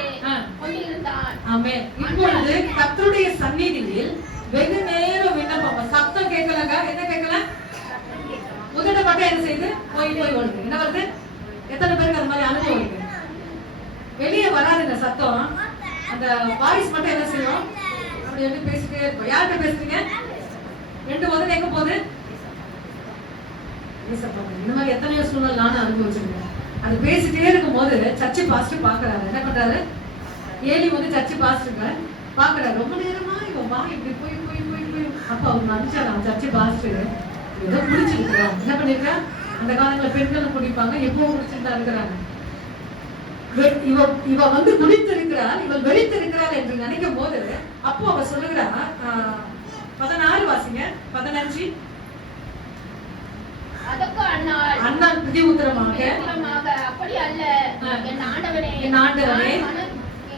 கொண்டிருந்தான். ஆமென். இப்பொழுது கர்த்தருடைய சந்நிதியில் வெகு நேரம் விண்ணப்பம். சத்தம் கேட்கலங்க. என்ன கேட்கல? உதட்ட மட்டும் என்ன செய்யுது? போய் ஓடுது. என்ன வருது? எத்தனை பேருக்கு அந்த மாதிரி அனுபவம் இருக்கு? வெளியே வராதுங்க சத்தம். அந்த வாய்ஸ் மட்டும் என்ன செய்யும்? அப்படி வந்து பேசிட்டே இருப்போம். யார்கிட்ட பேசுறீங்க? 2 உதடு எங்க போகுது? இந்த மாதிரி எத்தனையோ சூழ்நிலை நானும் அனுபவிச்சிருக்கேன். அது பேசிட்டே இருக்கும் போது சர்ச்சு பாஸ்டர் பாக்குறாரு. என்ன பண்றாரு? ஏலி வந்து சர்ச்சு பாஸ்டருங்க பாக்குறாரு. ரொம்ப நேரமா இவன் வா இப்படி போய் அப்ப அவர் நினைச்சாரு, அவன் சர்ச்சு பாஸ்டர் ஏதோ குடிச்சிருக்கிறான். என்ன பண்ணிருக்கான்? அந்த காலத்துல பெண்களும் குடிப்பாங்க, எப்பவும் குடிச்சுட்டு தான் இருக்கிறாங்க. இவ வந்து குடித்திருக்கிறாள், இவள் வெறித்திருக்கிறாள் என்று நினைக்கும் போது அப்போ அவ சொல்லுகிறா, 16 வாசிங்க. 15. அதற்கு அண்ணாள் பிரதி உத்தரமாக, அப்படி அல்ல என் ஆண்டவனே,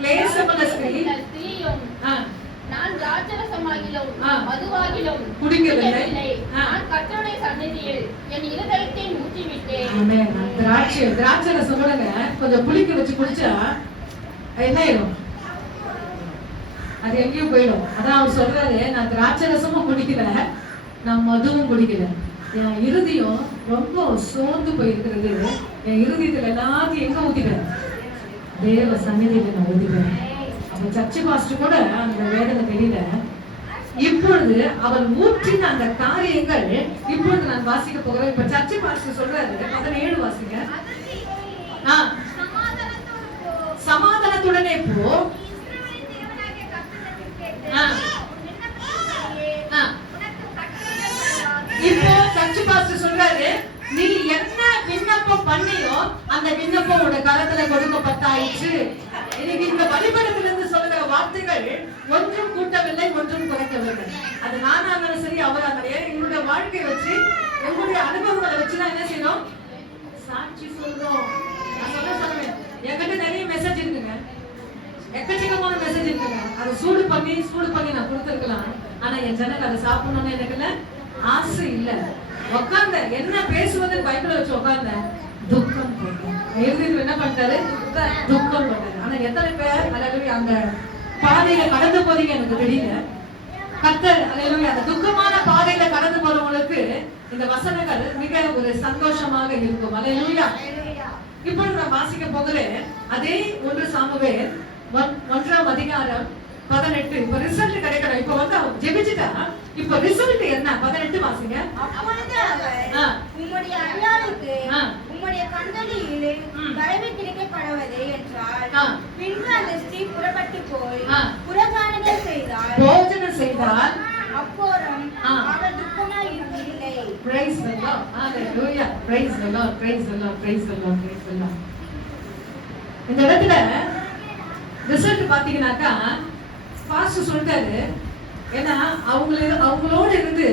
கிளேசமுள்ள ஸ்திரீயும் நான் திராட்சரசமாகிலும் மதுவாகிலும் குடிக்கவில்லை. நான் கர்த்தருடைய சந்நிதியில் என் இருதயத்தை ஊற்றிவிட்டேன். ஆமென். திராட்சரசம் கொஞ்சம் புளிக்க வச்சு குடிச்சா என்ன ஆயிடும்? அது எங்கேயும் போயிடும். அதான் அவர் சொல்றாரு, நான் திராட்சரசமும் குடிக்கல, நான் மதுவும் குடிக்கல. என் இருதயம் ரொம்ப சோர்ந்து போயிருக்கிறது. என் இருதயத்துல எல்லாத்தையும் எங்க ஊத்திட்டேன்? தேவ சந்நிதியில நான் ஊத்திட்டேன். அப்ப சர்ச்சு பாஸ்டர் கூட அந்த வேதனை தெரியல. இப்பொழுது அவர் ஊற்றின அந்த காரியங்கள் இப்பொழுது நான் வாசிக்க போகிறேன். இப்ப சர்ச்சு பாஸ்டர் சொல்றாரு 17 வாசிங்க. சமாதானத்துடனே போ. இப்போ சர்ச்சு பாஸ்டர் சொல்றாரு, நீ என்ன விண்ணப்பம் பண்ணியோ அந்த விண்ணப்பம் உங்க கரத்துல கொடுக்கப்பட்டாயிற்று. இன்னைக்கு இந்த வழிபடத்திலிருந்து சொல்லுகிற வார்த்தைகள் ஒன்றும் கூட்டவில்லை, ஒன்றும் குறைக்கவில்லை. அது நானா இருந்தாலும் சரி, அவரா இருந்தாலும் என்னுடைய வாழ்க்கையை வச்சு, எங்களுடைய அனுபவங்களை வச்சுதான் என்ன செய்யணும்? சாட்சி சொல்றோம். நான் சொல்றேன், என்கிட்ட நிறைய மெசேஜ் இருக்குங்க, எக்கச்சக்கமான மெசேஜ் இருக்குங்க. அதை சூடு பண்ணி நான் கொடுத்துருக்கலாம். ஆனா என் ஜனங்க அதை சாப்பிடணும்னு எனக்கு ஆசை இல்ல. உட்கார்ந்த என்ன பேசுவதுன்னு பைபிள வச்சு உட்கார்ந்த துக்கம் எழுதிட்டு என்ன பண்ணிட்டாரு? துக்கம் பண்ணாரு. ஆனா எத்தனை பேர் அல்லது அந்த பாதையில கடந்து போறீங்க எனக்கு தெரியல. கர்த்தர் அல்லது அந்த துக்கமான பாதையில கடந்து போறவங்களுக்கு இந்த வசனங்கள் மிக ஒரு சந்தோஷமாக இருக்கும். அல்லேலூயா. இப்பொழுது நான் வாசிக்க போகிறேன் அதே 1 சாமுவேல் 1ஆம் அதிகாரம் 18. இப்ப ரிசல்ட் கிடைக்கணும். இப்ப வந்து ஜெபிச்சுட்டா இப்ப ரிசல்ட் என்ன? 18 வாசிங்க. அப்பொழுது அவர் உம்முடைய அடியாளுக்கு உம்முடைய கண்களில் வரவு கிடைக்கப்படவது என்றால், பின்பு அந்த ஸ்திரீ புறப்பட்டு போய் புறஜானங்கள் செய்தாள், போஜனம் செய்தால் அப்போதும் அவர் துக்கமாய் இருக்கவில்லை. Praise the Lord. Hallelujah. Praise the Lord. Praise the Lord. Praise the Lord. Praise the Lord. இந்த இடத்துல ரிசல்ட் பாத்தீங்கன்னாக்கா பாஸ்டர் சொல்லிட்டாரு, ஏன்னா அவங்களோட இருந்து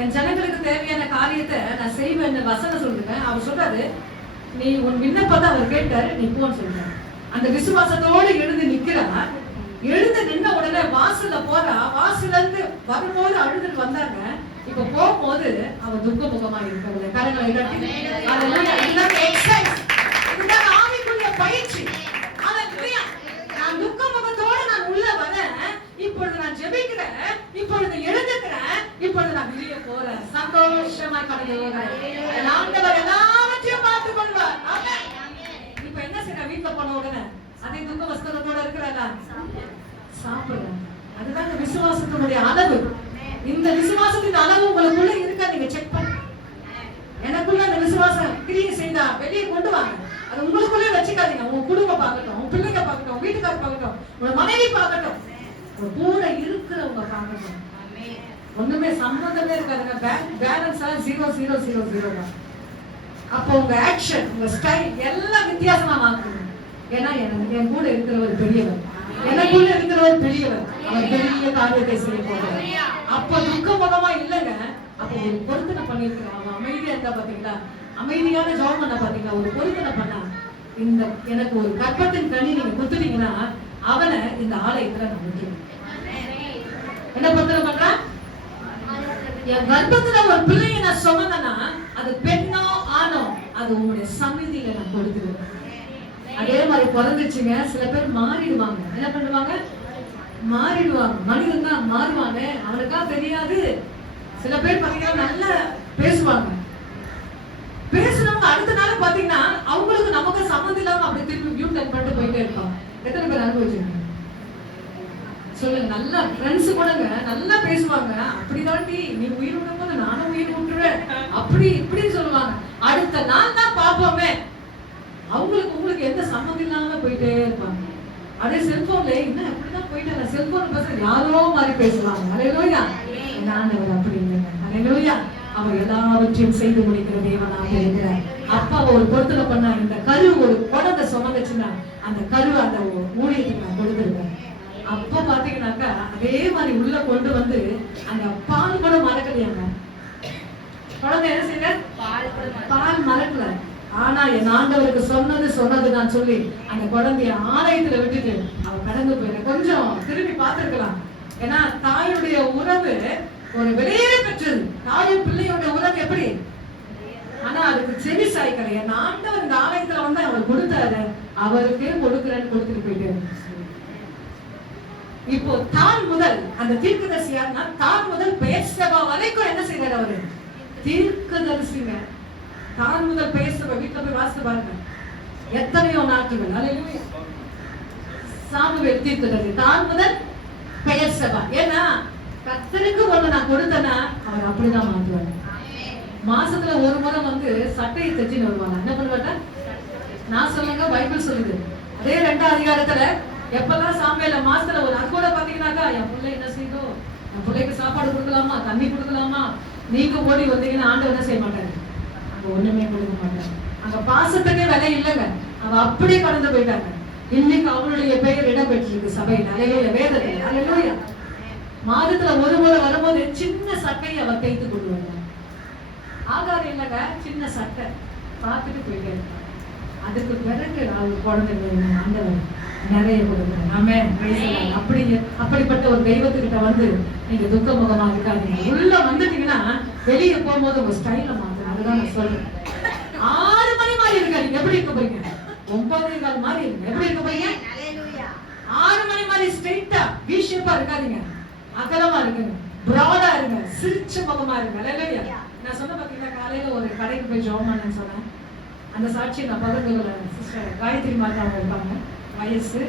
என் ஜனங்களுக்கு தேவையான காரியத்தை நான் செய்வேன் வசனம் சொல்லுங்க. அவர் சொல்றாரு, நீ உன் விண்ணப்பத்தை அவர் கேட்டாரு, நீ போன்னு சொல்றாரு. அந்த விசுவாசத்தோடு எழுந்து நிக்கிறா. எழுந்து நின்ன உடனே வாசல்ல போறா. வாசல்ல இருந்து வரும்போது அழுதுட்டு வந்தாங்க. இப்ப போகும்போது அவ துக்க முகமா இருக்கவில்லை. கரங்களை கட்டி இதுதான் ஆவிக்குரிய பயிற்சி. நான் துக்க முகத்தோடு நான் உள்ள வரேன். இப்பொழுது நான் ஜெபிக்கிறேன், இப்பொழுது எழுதுக்கிறேன், இப்பொழுது நான் வெளியே போறேன். சந்தோஷமா கடந்து போறேன். ஆண்டவர் எல்லாவற்றையும் பார்த்துக் கொள்வார். இப்ப என்ன செய்ய? வீட்டுல போன உடனே அதே துக்க வஸ்திரத்தோட இருக்கிறாரா? சாப்பிடுறேன். அதுதான் இந்த விசுவாசத்தினுடைய அளவு. இந்த விசுவாசத்தின் அளவு உங்களுக்குள்ள இருக்கா? நீங்க செக் பண்ணு. எனக்குள்ள அந்த விசுவாசம் கிரியை செய்தா வெளியே கொண்டு வாங்க. அது உங்களுக்குள்ளே வச்சுக்காதீங்க. உங்க குடும்பம் பார்க்கட்டும், உங்க பிள்ளைங்க பார்க்கட்டும், வீட்டுக்காரர் பார்க்கட்டும், உங்க மனைவி பார்க்கட்டும், கூட இருக்கிறவங்க பார்க்கட்டும். ஒண்ணுமே சம்பந்தமே இருக்காதுங்க. பேலன்ஸ் எல்லாம் 0 தான். அப்போ உங்க ஆக்ஷன், உங்க ஸ்டைல் எல்லாம் வித்தியாசமா மாற்றணும். ஏன்னா என் கூட இருக்கிறவர் பெரியவர், எனக்குள்ள இருக்கிறவர் பெரியவர். அவர் பெரிய காரியத்தை செய்ய போகிறார். அப்ப துக்க முகமா இல்லைங்க. அப்ப ஒரு பொருத்தனை பண்ணிருக்கிறான். அவன் அமைதியா இருந்தா பாத்தீங்களா? அமைதியான ஜெபம் பண்ண பாத்தீங்களா? ஒரு பொருத்தனை பண்ணா, இந்த எனக்கு ஒரு கற்பத்தின் கனி நீங்க குடுத்துட்டீங்கன்னா அவனை இந்த ஆலயத்துல நான் விட்டுருவேன். என்ன பொருத்தனை பண்றா? என் கர்ப்பத்துல ஒரு பிள்ளையை நான் சுமந்தனா, அது பெண்ணோ ஆணோ, அது உங்களுடைய சந்நிதியில நான் கொடுத்துருவேன். அதே மாதிரி பிறந்துச்சுங்க. சில பேர் மாறிடுவாங்க. என்ன பண்ணுவாங்க? மாறிடுவாங்க. மனிதன் தான் மாறுவாங்க, அவனுக்கா தெரியாது. சில பேர் பாத்தீங்கன்னா நல்லா பேசுவாங்க. பேசுனவங்க அடுத்த நாள் பாத்தீங்கன்னா அவங்களுக்கு நமக்கு சம்மந்தம் இல்லாம அப்படி திருப்பி வியூ டர்ன் பண்ணிட்டு போயிட்டே இருப்பாங்க. எத்தனை பேர் அனுபவிச்சிருக்கீங்க சொல்லுங்க? நல்லா ஃப்ரெண்ட்ஸ் கூடங்க நல்லா பேசுவாங்க. அப்படிதாண்டி நீ உயிர் விடும் போது நானும் உயிர் விட்டுருவேன், அப்படி இப்படி சொல்லுவாங்க. அடுத்த நாள் தான் பாப்போமே, அவங்களுக்கு உங்களுக்கு எந்த சம்மந்தம் இல்லாம போயிட்டே இருப்பாங்க. அதே செல்போன்ல என்ன அப்படிதான் போயிட்டாங்க. செல்போன் பேச யாரோ மாதிரி பேசுவாங்க. அல்லேலூயா. ஆண்டவர் அப்படி இல்லைங்க. அல்லேலூயா. அவர் எல்லாவற்றையும் செய்து முடிக்கிற தேவனாக இருக்கிறார். அப்பா ஒரு பொருத்தனை பண்ணா, இந்த கரு ஒரு குழந்தை சுமந்துச்சுன்னா அந்த கரு அந்த ஊழியத்துக்கு நான் கொடுத்துருக்கேன். அப்ப பாத்தீங்கன்னாக்கா அதே மாதிரி உள்ள கொண்டு வந்து அந்த பால் கூட மறக்கலையாங்க. குழந்தை என்ன செய்யல? பால் மறக்கல. ஆனா என் ஆண்டவருக்கு சொன்னது நான் சொல்லி அந்த குழந்தைய ஆலயத்துல விட்டுட்டு அவ கடந்து போயிட. கொஞ்சம் திரும்பி பார்த்திருக்கலாம். ஏன்னா தாயுடைய உறவு ஒரு வெளியே பெற்றது. தாயும் பிள்ளையோட உறவு எப்படி? ஆனா அதுக்கு செவி சாய்க்கல. என் ஆண்டவர் இந்த ஆலயத்துல வந்து அவர் கொடுத்தாரு, அவருக்கே கொடுக்குறேன்னு கொடுத்துட்டு போயிட்டாரு. இப்போ தான் முதல் அந்த தீர்க்கதரிசியார்னா தான் முதல் பெயர்சபா வரைக்கும் என்ன செய்யறாரு? அவரு தீர்க்கதரிசிங்க. தான் முதல் பேசுவ வீட்டுல போய் வாசித்து பாருங்க. எத்தனையோ நாட்கள். அல்லேலூயா. சாமுவேல் தீர்க்கதரிசி தான் முதல் பெயர் சபா. ஏன்னா கர்த்தருக்கு ஒண்ணு நான் கொடுத்தேன்னா அவர் அப்படிதான் மாத்துவாரு. மாசத்துல ஒரு முறை வந்து சட்டையை தைச்சின்னு வருவாங்க. என்ன பண்ணுவாங்க? நான் சொல்லுங்க, பைபிள் சொல்லுது. அதே 2ஆம் அதிகாரத்துல எப்பெல்லாம் சாமுவேல மாசத்துல ஒரு அது கூட பாத்தீங்கன்னாக்கா, என் பிள்ளை என்ன செய்தோ, என் பிள்ளைக்கு சாப்பாடு கொடுக்கலாமா, தண்ணி கொடுக்கலாமா, நீங்க ஓடி வந்தீங்கன்னா ஆண்டவர் என்ன செய்ய மாட்டாரு? அங்க ஒண்ணுமே கொடுக்க மாட்டாரு. அங்க பாசத்துக்கே விலை இல்லைங்க. அவ அப்படியே கடந்து போயிட்டாங்க. இன்னைக்கு அவளுடைய பெயர் இடம் பெற்றிருக்கு சபையில். அல்லேலூயா. வேதத்தில் அல்லேலூயா. மாதத்துல ஒரு முறை வரும்போது சின்ன சட்டையை அவர் தைத்து கொண்டு வந்தார். ஆகாரம் இல்லைங்க, சின்ன சட்டை பார்த்துட்டு போயிட்டே இருக்காங்க. அதுக்கு பிறகு அவர் குழந்தைங்க ஆண்டவர் நிறைய கொடுக்குறாங்க. ஆமென். அப்படிப்பட்ட ஒரு தெய்வத்துக்கிட்ட வந்து நீங்க துக்க முகமா இருக்காதீங்க. உள்ள வந்துட்டீங்கன்னா வெளியே போகும்போது உங்க ஸ்டைல மாத்தணும். அதுதான் நான் சொல்றேன். 6 மணி மாதிரி இருக்காதீங்க. எப்படி இருக்க போறீங்க? 9:15 மாதிரி இருங்க. எப்படி இருக்க போறீங்க? 6 மணி மாதிரி ஸ்ட்ரெயிட்டா வி ஷேப்பா இருக்காதீங்க. அகலமா இருக்குங்க, பிராடா இருங்க, சிரிச்ச முகமா இருங்க. அல்லேலூயா. நான் சொன்ன பாத்தீங்கன்னா, காலையில ஒரு கடைக்கு போய் ஜாப் பண்ணேன்னு சொன்னேன். அந்த சாட்சி நான் பகிர்ந்துள்ள சிஸ்டர் காயத்ரி மாதா அவங்க இருப்பாங்க. வயசு,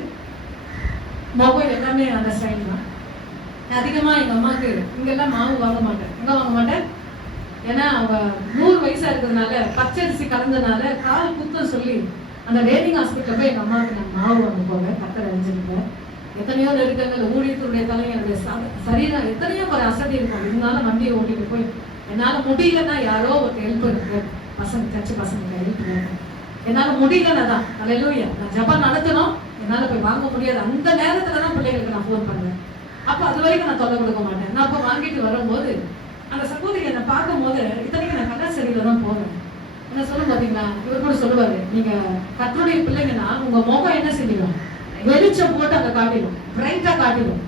மொபைல் எல்லாமே அந்த ஸ்டைல் தான். அதிகமா எங்க அம்மாவுக்கு இங்கெல்லாம் மாவு வாங்க மாட்டேன். எங்க வாங்க மாட்டேன்? ஏன்னா அவங்க 100 வயசா இருக்கிறதுனால, பச்சரிசி கலந்தனால கால் குத்தம் சொல்லி அந்த ரேடிங் ஹாஸ்பிட்டல் போய் எங்க அம்மாவுக்கு நான் மாவு வாங்க போவேன். கத்தர் அறிஞ்சிருக்கேன். எத்தனையோ நெருக்கங்கள், ஊழியத்துடைய தலைவருடைய சரீரம் எத்தனையோ ஒரு அசதி இருக்கும். இருந்தாலும் வண்டியை ஓட்டிட்டு போய் என்னால முடியலன்னா யாரோ ஒரு ஹெல்ப் இருக்கு, பசங்க சர்ச்சு பசங்க ஹெல்ப் வேணும். என்னால முடியலன்னா தான் அல்லேலூயா நான் ஜெபம் நடத்தணும். என்னால போய் வாங்க முடியாது. அந்த நேரத்துல தான் பிள்ளைகளுக்கு நான் ஃபோன் பண்ணுவேன். அப்ப அது வரைக்கும் நான் தொல்லை கொடுக்க மாட்டேன். நான் அப்ப வாங்கிட்டு வரும்போது அந்த சகோதரி என்னை பார்க்கும் போது, இத்தனைக்கு நான் கண்ணாசரியில தான் போவேன். என்ன சொல்லும் பாத்தீங்களா, இவர் கூட சொல்லுவாரு, நீங்க கர்த்தருடைய பிள்ளைங்கன்னா உங்க முகம் என்ன செஞ்சிடும்? வெளிச்சம் போட்டு அங்க காட்டிடும், பிரைட்டா காட்டிடும்.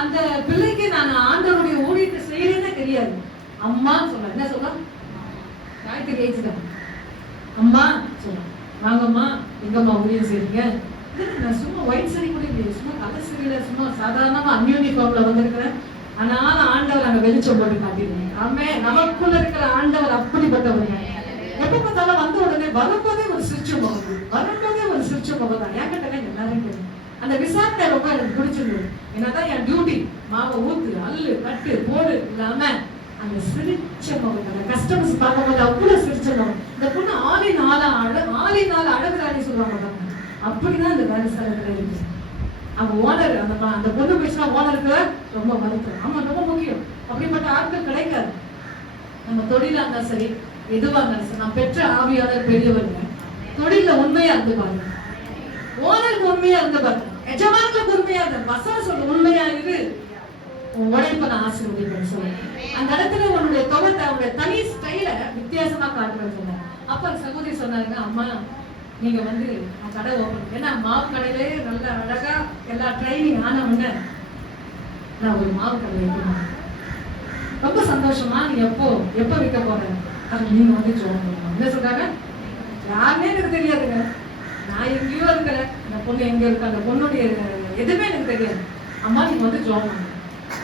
அந்த பிள்ளைக்கு நான் ஆண்டவருடைய ஊழியத்தை செய்யறேன்னே தெரியாது. அம்மா சொல்ல என்ன சொல்ல, காயத்ரி ஏச்சுதான் அம்மா சொல்ல, வாங்கம்மா எங்கம்மா ஊழியம் செய்றீங்க? நான் சும்மா ஒயிட் சரி கூட இல்லையே, சும்மா கலர் சரியில, சும்மா சாதாரணமா அன்யூனிஃபார்ம்ல வந்திருக்கிறேன். ஆனாலும் ஆண்டவர் அங்க வெளிச்சம் போட்டு காட்டிடுவேன். ஆமே, நமக்குள்ள இருக்கிற ஆண்டவர் அப்படிப்பட்டவங்க. எப்ப பார்த்தாலும் வந்த உடனே வரும்போதே ஒரு சிரிச்ச முகம், வரும்போதே ஒரு சிரிச்ச முகம் தான். ஏன் கேட்டா எல்லாரும் கேட்கும். அந்த விசாரணை ரொம்ப எனக்கு பிடிச்சிருந்தது. என்னதான் என் டியூட்டி, மாவை ஊத்து, அல்லு, கட்டு, போடு இல்லாம அந்த சிரிச்ச முகம், கஸ்டமர்ஸ் பார்க்கும்போது அவ்வளவு சிரிச்ச முகம். இந்த பொண்ணு ஆளினால அழகுராணி சொல்லுவாங்க. அப்படிதான் அந்த வேலை ஸ்தலத்துல இருக்கு. அவங்க ஓனர் அந்த பொண்ணு பேசினா ஓனருக்கு ரொம்ப மருத்துவம். ஆமா, ரொம்ப முக்கியம். அப்படிப்பட்ட ஆட்கள் கிடைக்காது. நம்ம தொழிலா இருந்தா சரி, எதுவா இருந்தாலும் சரி, நான் பெற்ற ஆவியாளர் பெரியவங்க தொழில உண்மையா இருந்து பாருங்க, ஓனருக்கு உண்மையா இருந்து பாருங்க, எஜமானுக்கு உண்மையா இருந்து வசனம் சொல்ல உண்மையா இரு, உன் உழைப்ப நான் ஆசீர்வதிப்பேன்னு சொல்லுங்க. அந்த இடத்துல உன்னுடைய தொகத்தை அவனுடைய தனி ஸ்டைல வித்தியாசமா காட்டுறது சொன்னாங்க. அப்ப சகோதரி சொன்னாங்க, அம்மா நீங்க வந்து கடை ஓப்பன், ஏன்னா மாவு கடையிலே நல்ல அழகா எல்லா ட்ரைனிங் ஆன உடனே நான் ஒரு மாவு கடை வைக்கணும். ரொம்ப சந்தோஷமா, நீ எப்போ விற்க போற? அது நீங்க வந்து ஜோன் பண்ணணும். என்ன சொல்றாங்க? யாருமே எனக்கு தெரியாதுங்க. நான் எங்கேயோ இருக்கிறேன், அந்த பொண்ணு எங்க இருக்கு, அந்த பொண்ணுடைய எதுவுமே எனக்கு தெரியாது. அம்மா நீங்க வந்து ஜோன் பண்ணணும்.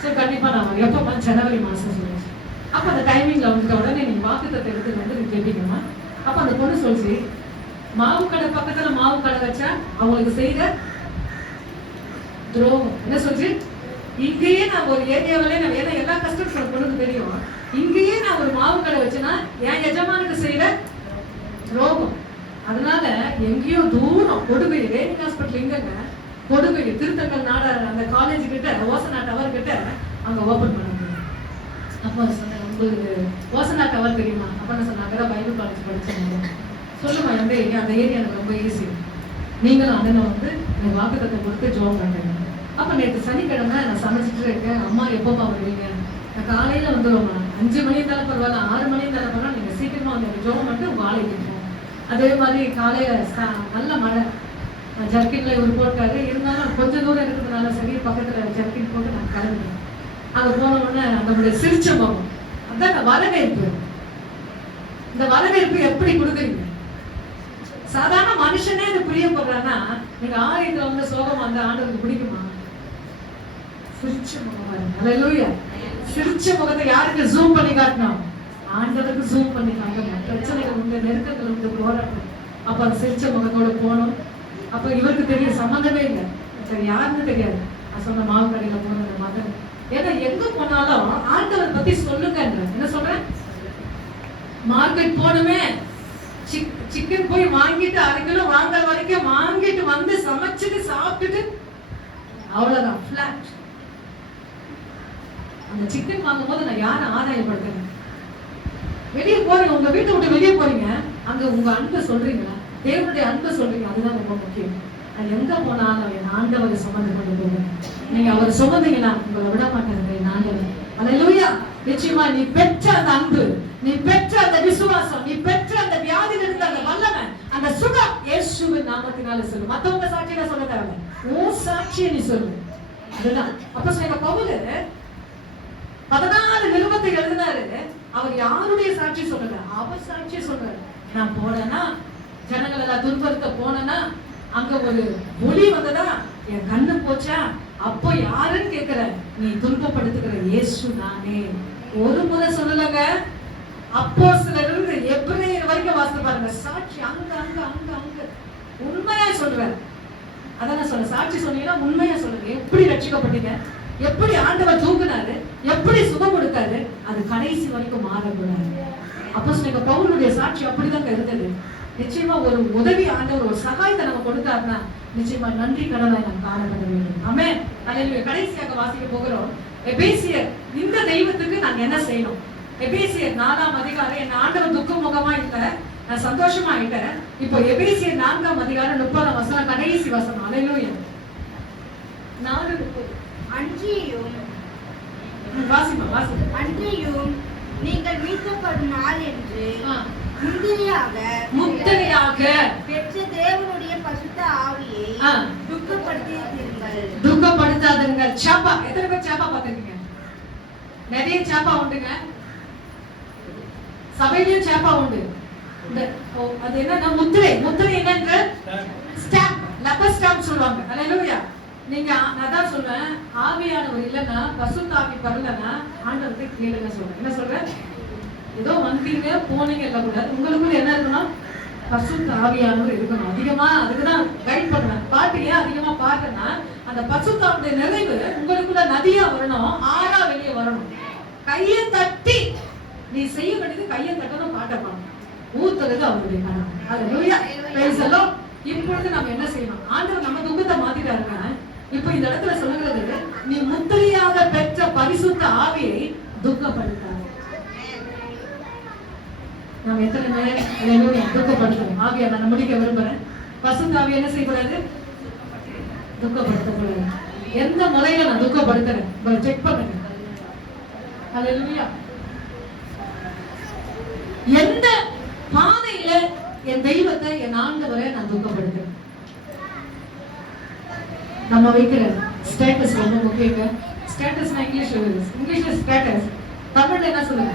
சரி கண்டிப்பா நான் எப்போ ஜனவரி மாசம் சொல்லுச்சு. அப்ப அந்த டைமிங்ல வந்துட்ட உடனே நீங்க வாக்குத்தத்தை எடுத்து வந்து கேட்டீங்கம்மா. அப்ப அந்த பொண்ணு சொல்லிச்சு, மாவு கடை பக்கத்துல மாவு கடை வச்சா அவங்களுக்கு செய்த துரோகம். என்ன சொல்ச்சு? இங்கேயே நான் ஒரு ஏரியாவிலே நான், ஏன்னா எல்லா கஸ்டமர்ஸ் பொண்ணுக்கு தெரியும், இங்கேயே நான் ஒரு மாவு கடை வச்சேன்னா என் எஜமானுக்கு செய்யற துரோகம். அதனால எங்கேயோ தூரம் கொடுகை, ரேடிங் ஹாஸ்பிட்டல் எங்கங்க, கொடுகை திருத்தங்கல் நாடார் அந்த காலேஜ் கிட்ட, ஓசனா டவர் கிட்ட அங்க ஓபன் பண்ண முடியும். அப்போ சொன்னேன், உங்களுக்கு ஓசனா டவர் தெரியுமா? அப்ப என்ன சொன்னாங்க, பைபிள் காலேஜ் படிச்சாங்க. சொல்லுமா, எந்த ஏரியா? அந்த ஏரியா எனக்கு ரொம்ப ஈஸி. நீங்களும் அண்ணனும் வந்து எனக்கு வாக்குத்தத்தை கொடுத்து ஜோம் பண்றீங்க. அப்ப நேற்று சனிக்கிழமை நான் சமைச்சிட்டு இருக்கேன். அம்மா எப்போமா வருவீங்க? நான் காலையில வந்துடுவோம்மா. 5 மணி இருந்தாலும் பரவாயில்ல, 6 மணி இருந்தாலும் பரவாயில்ல, நீங்க சீக்கிரமா வந்து ஜோம் பண்ணிட்டு உங்க ஆளை கேட்போம். அதே மாதிரி காலையில நல்ல மழை, ஜர்க்கின்ல இவர் போட்டாரு. இருந்தாலும் கொஞ்சம் தூரம் இருக்கிறதுனால சரி, பக்கத்துல ஜர்க்கின் போட்டு நான் கிளம்பினேன். அங்க போன உடனே நம்மளுடைய சிரிச்ச முகம், அதான் வரவேற்பு. இந்த வரவேற்பு எப்படி கொடுக்குறீங்க? சாதாரண மனுஷனே அது பிரியப்படுறான்னா, நீங்க ஆலயத்துல வந்து சோகமா அந்த ஆண்டவருக்கு பிடிக்குமா? சிரிச்ச முகமா இருக்கு. அல்லேலூயா. சிரிச்ச முகத்தை யாருக்கு ஜூம் பண்ணி காட்டணும்? ஆண்டவருக்கு ஜூம் பண்ணிக்காங்க. பிரச்சனைகள் உண்டு, நெருக்கங்கள் உண்டு, போராட்டம். அப்ப அந்த சிரிச்ச முகத்தோட போனோம். அப்ப இவருக்கு தெரியும் சம்மந்தமே இல்லை, சரி யாருன்னு தெரியாது. நான் சொன்ன மாவு கடையில போன மகன். ஏன்னா எங்க போனாலும் ஆண்டவர் பத்தி சொல்லுங்க. என்ன சொல்றேன், மார்க்கெட் போனமே சிக்கன் போய் வாங்கிட்டு 1/2 கிலோ வாங்குற வரைக்கும் வாங்கிட்டு வந்து சமைச்சிட்டு சாப்பிட்டுட்டு அவ்வளவுதான் பிளாட். அந்த சிக்கன் வாங்கும் போது நான் யாரை ஆதாயப்படுத்துறேன்? வெளியே போறீங்க, உங்க வீட்டை விட்டு வெளியே போறீங்க, அங்க உங்க அன்பை சொல்றீங்களா? தேவனுடைய அன்பை சொல்றீங்க, அதுதான் ரொம்ப முக்கியம். நான் எங்க போனாலும் என் ஆண்டவரை சுமந்து கொண்டு போவேன். நீங்க அவரை சுமந்தீங்கன்னா உங்களை விட மாட்டேங்க என் ஆண்டவர். அல்லேலூயா. நிச்சயமா நீ பெற்ற அந்த அன்பு, நீ பெற்ற அந்த விசுவாசம், நீ பெற்ற அந்த வியாதியில் இருந்த அந்த வல்லமை, அந்த சுகம் இயேசுவின் நாமத்தினால சொல்லு. மத்தவங்க சாட்சியில சொல்ல தேவை, உன் சாட்சியை நீ சொல்லு. அதுதான் அப்போஸ்தலனாகிய பவுல் 14 நிருபத்தை எழுதினாரு. அவர் யாருடைய சாட்சி சொல்லல, அவர் சாட்சியை சொல்றாரு. நான் போனேன்னா, ஜனங்கள் எல்லாம் துன்புறுத்த போனேன்னா, அங்க ஒரு ஒளி வந்ததா, என் கண்ணு போச்சா, அப்போ யாருன்னு கேட்கிற, நீ துன்பப்படுத்துகிற இயேசு நானே. ஒரு முறை சொல்லலங்க, அப்போஸ்தலரிலிருந்து எபிரேயர் வரைக்கும் வாசித்து பாருங்க. சாட்சி அங்க அங்க அங்க அங்க உண்மையா சொல்றாரு. அதான் சொல்ல, சாட்சி சொன்னீங்கன்னா உண்மையா சொல்லுங்க. எப்படி ரட்சிக்கப்பட்டீங்க, எப்படி ஆண்டவர் தூக்குனாரு, எப்படி சுகம் கொடுத்தாரு, அது கடைசி வரைக்கும் மாறக்கூடாது. அப்போஸ்தலனாகிய பவுலுடைய சாட்சி அப்படிதான் இருந்தது. நிச்சயமா ஒரு உதவி ஆண்டவர், ஒரு சகாயத்தை நம்ம கொடுத்தாருன்னா நிச்சயமா நன்றி கடனாய் நாம் காணப்பட வேண்டும். ஆமென். அல்லேலூயா. கடைசியாக வாசிக்க போகிறோம் எபேசியர். இந்த தெய்வத்துக்கு நாங்க என்ன செய்யணும்? எபேசியர் 4ஆம் அதிகாரம். என் ஆண்டவர் துக்க முகமா இல்ல, நான் சந்தோஷமா ஆயிட்டேன். இப்போ எபேசியர் 4ஆம் அதிகாரம் 30ஆம் வசனம், கடைசி வசனம். அல்லேலூயா. 4:30. அன்றியும் வாசிமா. அன்றியும் நீங்கள் மீட்கப்படும் நாள் என்று முத்திரையாக பெற்ற தேவனுடைய பரிசுத்த ஆவியை துக்கப்படுத்தாதீர்கள். சாப்பா, எத்தனை பேர் சாப்பா பார்த்திருக்கீங்க? நிறைய சாப்பா உண்டுங்க, சபையிலயும் சாப்பா உண்டு. அது என்னன்னா முத்திரை. முத்திரை என்னங்க? ஸ்டாம்ப், லப்பர் ஸ்டாம்ப் சொல்லுவாங்க. அல்லேலூயா. நீங்க நான் தான் சொல்றேன், ஆவியானவர் இல்லைன்னா, பரிசுத்த ஆவி வரலன்னா ஆண்டவரை கேளுங்க சொல்றேன். என்ன சொல்றேன்? ஏதோ வந்தீங்க போனீங்க எல்லாம் கூட, உங்களுக்குள்ள என்ன இருக்கணும்? பரிசுத்த ஆவியானவர் இருக்கணும். அதிகமா அதுக்குதான் கைட் பண்ணுவேன். பாட்டு ஏன் அதிகமா பாடுறேன்னா, அந்த பரிசுத்த ஆவியுடைய நிறைவு உங்களுக்குள்ள நதியா வரணும், ஆறா வெளியே வரணும். கையை தட்டி நீ செய்ய வேண்டியது, கையை தட்டணும், பாட்ட பாடணும், ஊத்துறது அவருடைய கணம். அல்லேலூயா. Praise the Lord. இப்பொழுது நம்ம என்ன செய்யணும்? ஆண்டவர் நம்ம துக்கத்தை மாத்திட்டாருங்க. இப்போ இந்த இடத்துல சொல்லுகிறது, நீ முத்திரையாக பெற்ற பரிசுத்த ஆவியை துக்கப்படுத்தாத. நாம் எத்தனை பேர் துக்கப்படுத்தணும்? ஆவியை நான் முடிக்க விரும்புறேன். பரிசுத்த ஆவியை என்ன செய்யக்கூடாது? துக்கப்படுத்தக்கூடாது. எந்த முறையில நான் துக்கப்படுத்துறேன் செக் பண்ணுங்க. அல்லேலூயா. எந்த பாதையில என் தெய்வத்தை, என் ஆண்டவரை நான் துக்கப்படுத்துறேன்? நம்ம வைக்கிற ஸ்டேட்டஸ் ரொம்ப முக்கியங்க. ஸ்டேட்டஸ்னா இங்கிலீஷ்ல ஸ்டேட்டஸ், தமிழ்ல என்ன சொல்லுங்க?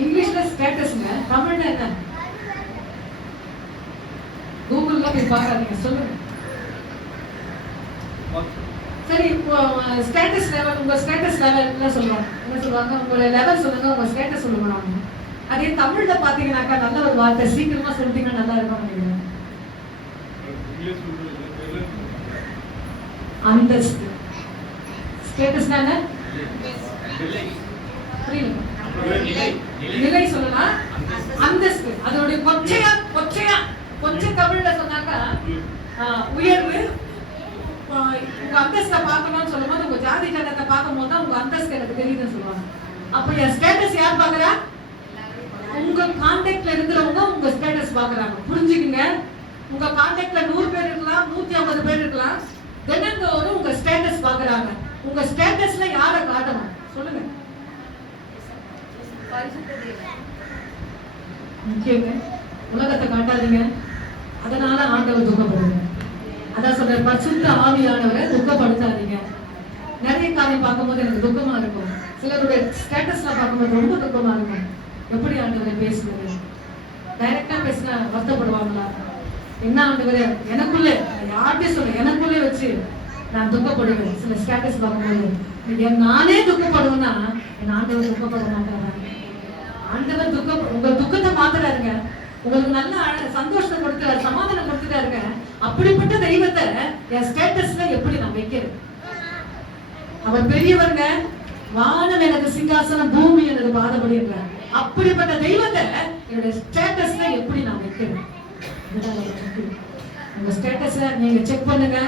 இங்கிலீஷ்ல ஸ்டேட்டஸ்ங்க, தமிழ்ல என்ன? கூகுள்ல போய் பார்க்காதீங்க, சொல்லுங்க. சரி, ஸ்டேட்டஸ் லெவல், உங்க ஸ்டேட்டஸ் லெவல் என்ன சொல்லுவாங்க? என்ன சொல்லுவாங்க? உங்களோட லெவல் சொல்லுங்க, உங்க ஸ்டேட்டஸ் சொல்லுங்க. அதே தமிழ்ல பாத்தீங்கன்னாக்கா நல்ல ஒரு வார்த்தை, சீக்கிரமா சொல்லிட்டீங்கன்னா நல்லா இருக்கும் நினைக்கிறேன். அந்தஸ்து. ஸ்டேட்டஸ்னா என்ன? நிலை சொல்லலாம். அந்தஸ்து, அதோட கொஞ்சம் தமிழ்ல சொன்னாக்கா உயர்வு. உங்க அந்தஸ்தை பார்க்கணும்னு சொல்லும் போது, உங்க ஜாதி ஜனத்தை பார்க்கும் போது தான் உங்க அந்தஸ்து எனக்கு தெரியுதுன்னு சொல்லுவாங்க. அப்ப என் ஸ்டேட்டஸ் யார் பாக்குறா? உங்க கான்டாக்ட்ல இருக்கிறவங்க உங்க ஸ்டேட்டஸ் பாக்குறாங்க. புரிஞ்சுக்குங்க. உங்க கான்டாக்ட்ல 100 பேர் இருக்கலாம், 150 பேர் இருக்கலாம். தினந்தோறும் உங்க ஸ்டேட்டஸ் பாக்குறாங்க. உங்க ஸ்டேட்டஸ்ல யாரை காட்டணும் சொல்லுங்க? முக்கியங்க. உலகத்தை காட்டாதீங்க, அதனால ஆண்டவர் துக்கப்படுங்க. அதான் சொல்ற, பரிசுத்த ஆவியானவரை துக்கப்படுத்தாதீங்க. நிறைய காரியம் பார்க்கும்போது எனக்கு துக்கமா இருக்கும். சிலருடைய ஸ்டேட்டஸ்ல பார்க்கும்போது ரொம்ப துக்கமா இருக்கும். எப்படி ஆண்டவரை பேசுறது? டைரக்டா பேசினா வருத்தப்படுவாங்களா? என்ன ஆண்டவரே, எனக்குள்ளே யார்கிட்ட சொல்ல, எனக்குள்ளே வச்சு நான் துக்கப்படுவேன். சில ஸ்டேட்டஸ் பார்க்கும்போது நானே துக்கப்படுவேன்னா என் ஆண்டவர் துக்கப்பட மாட்டாங்க. ஆண்டவர் உங்க துக்கத்தை மாத்துறாருங்க. உங்களுக்கு நல்ல சந்தோஷத்தை கொடுத்துறாரு, சமாதானம் கொடுத்துட்டாருங்க. அப்படிப்பட்ட தெய்வத்தை என் ஸ்டேட்டஸ்ல எப்படி நான் வைக்கிறேன்? அவர் பெரியவருங்க. வானம் எனக்கு சிங்காசனம், பூமி எனக்கு பாதபடின்றார். அப்படிப்பட்ட தெய்வத்தை என்னுடைய ஸ்டேட்டஸ்ல எப்படி நான் வைக்கிறேன்? உங்க ஸ்டேட்டஸ நீங்க செக் பண்ணுங்க.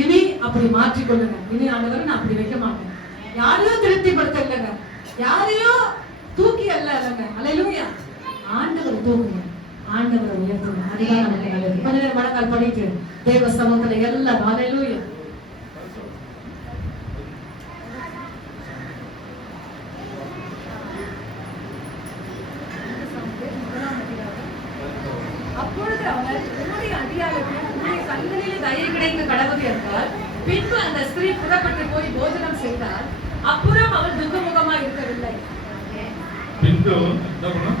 இனி அப்படி மாற்றிக்கொள்ளுங்க. இனி ஆண்டவரை நான் அப்படி வைக்க மாட்டேன். யாரையும் திருப்திப்படுத்த இல்லைங்க, யாரையும் தூக்கி அல்ல இல்லைங்க. அல்லேலூயா. ஆண்டவரை தூக்குங்க, ஆண்டவரை உயர்த்துங்க. அதுதான் நமக்கு நல்லது. கொஞ்ச நேரம் மனக்கால் பண்ணிட்டு தேவ சமூகத்துல எல்லாம் அல்லேலூயா. அப்பொழுது அவர் உம்முடைய அடியாளுக்கு உம்முடைய கண்களிலே தயை கிடைக்க கடவுள் என்றார். பின்பு அந்த ஸ்திரீ புறப்பட்டு போய் போஜனம் செய்தார். அப்புறம் அவள் துக்கமுகமாய் இருக்கவில்லை. பின்பு என்ன பண்ணா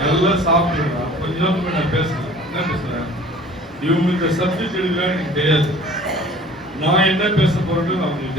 நல்லா சாப்பிடுறா. கொஞ்ச நேரம் நான் பேசுறேன். என்ன பேசுறேன்? இவங்க இந்த சப்ஜெக்ட் எடுக்கிறான்னு எனக்கு தெரியாது. நான் என்ன பேச போறேன்னு அவங்களுக்கு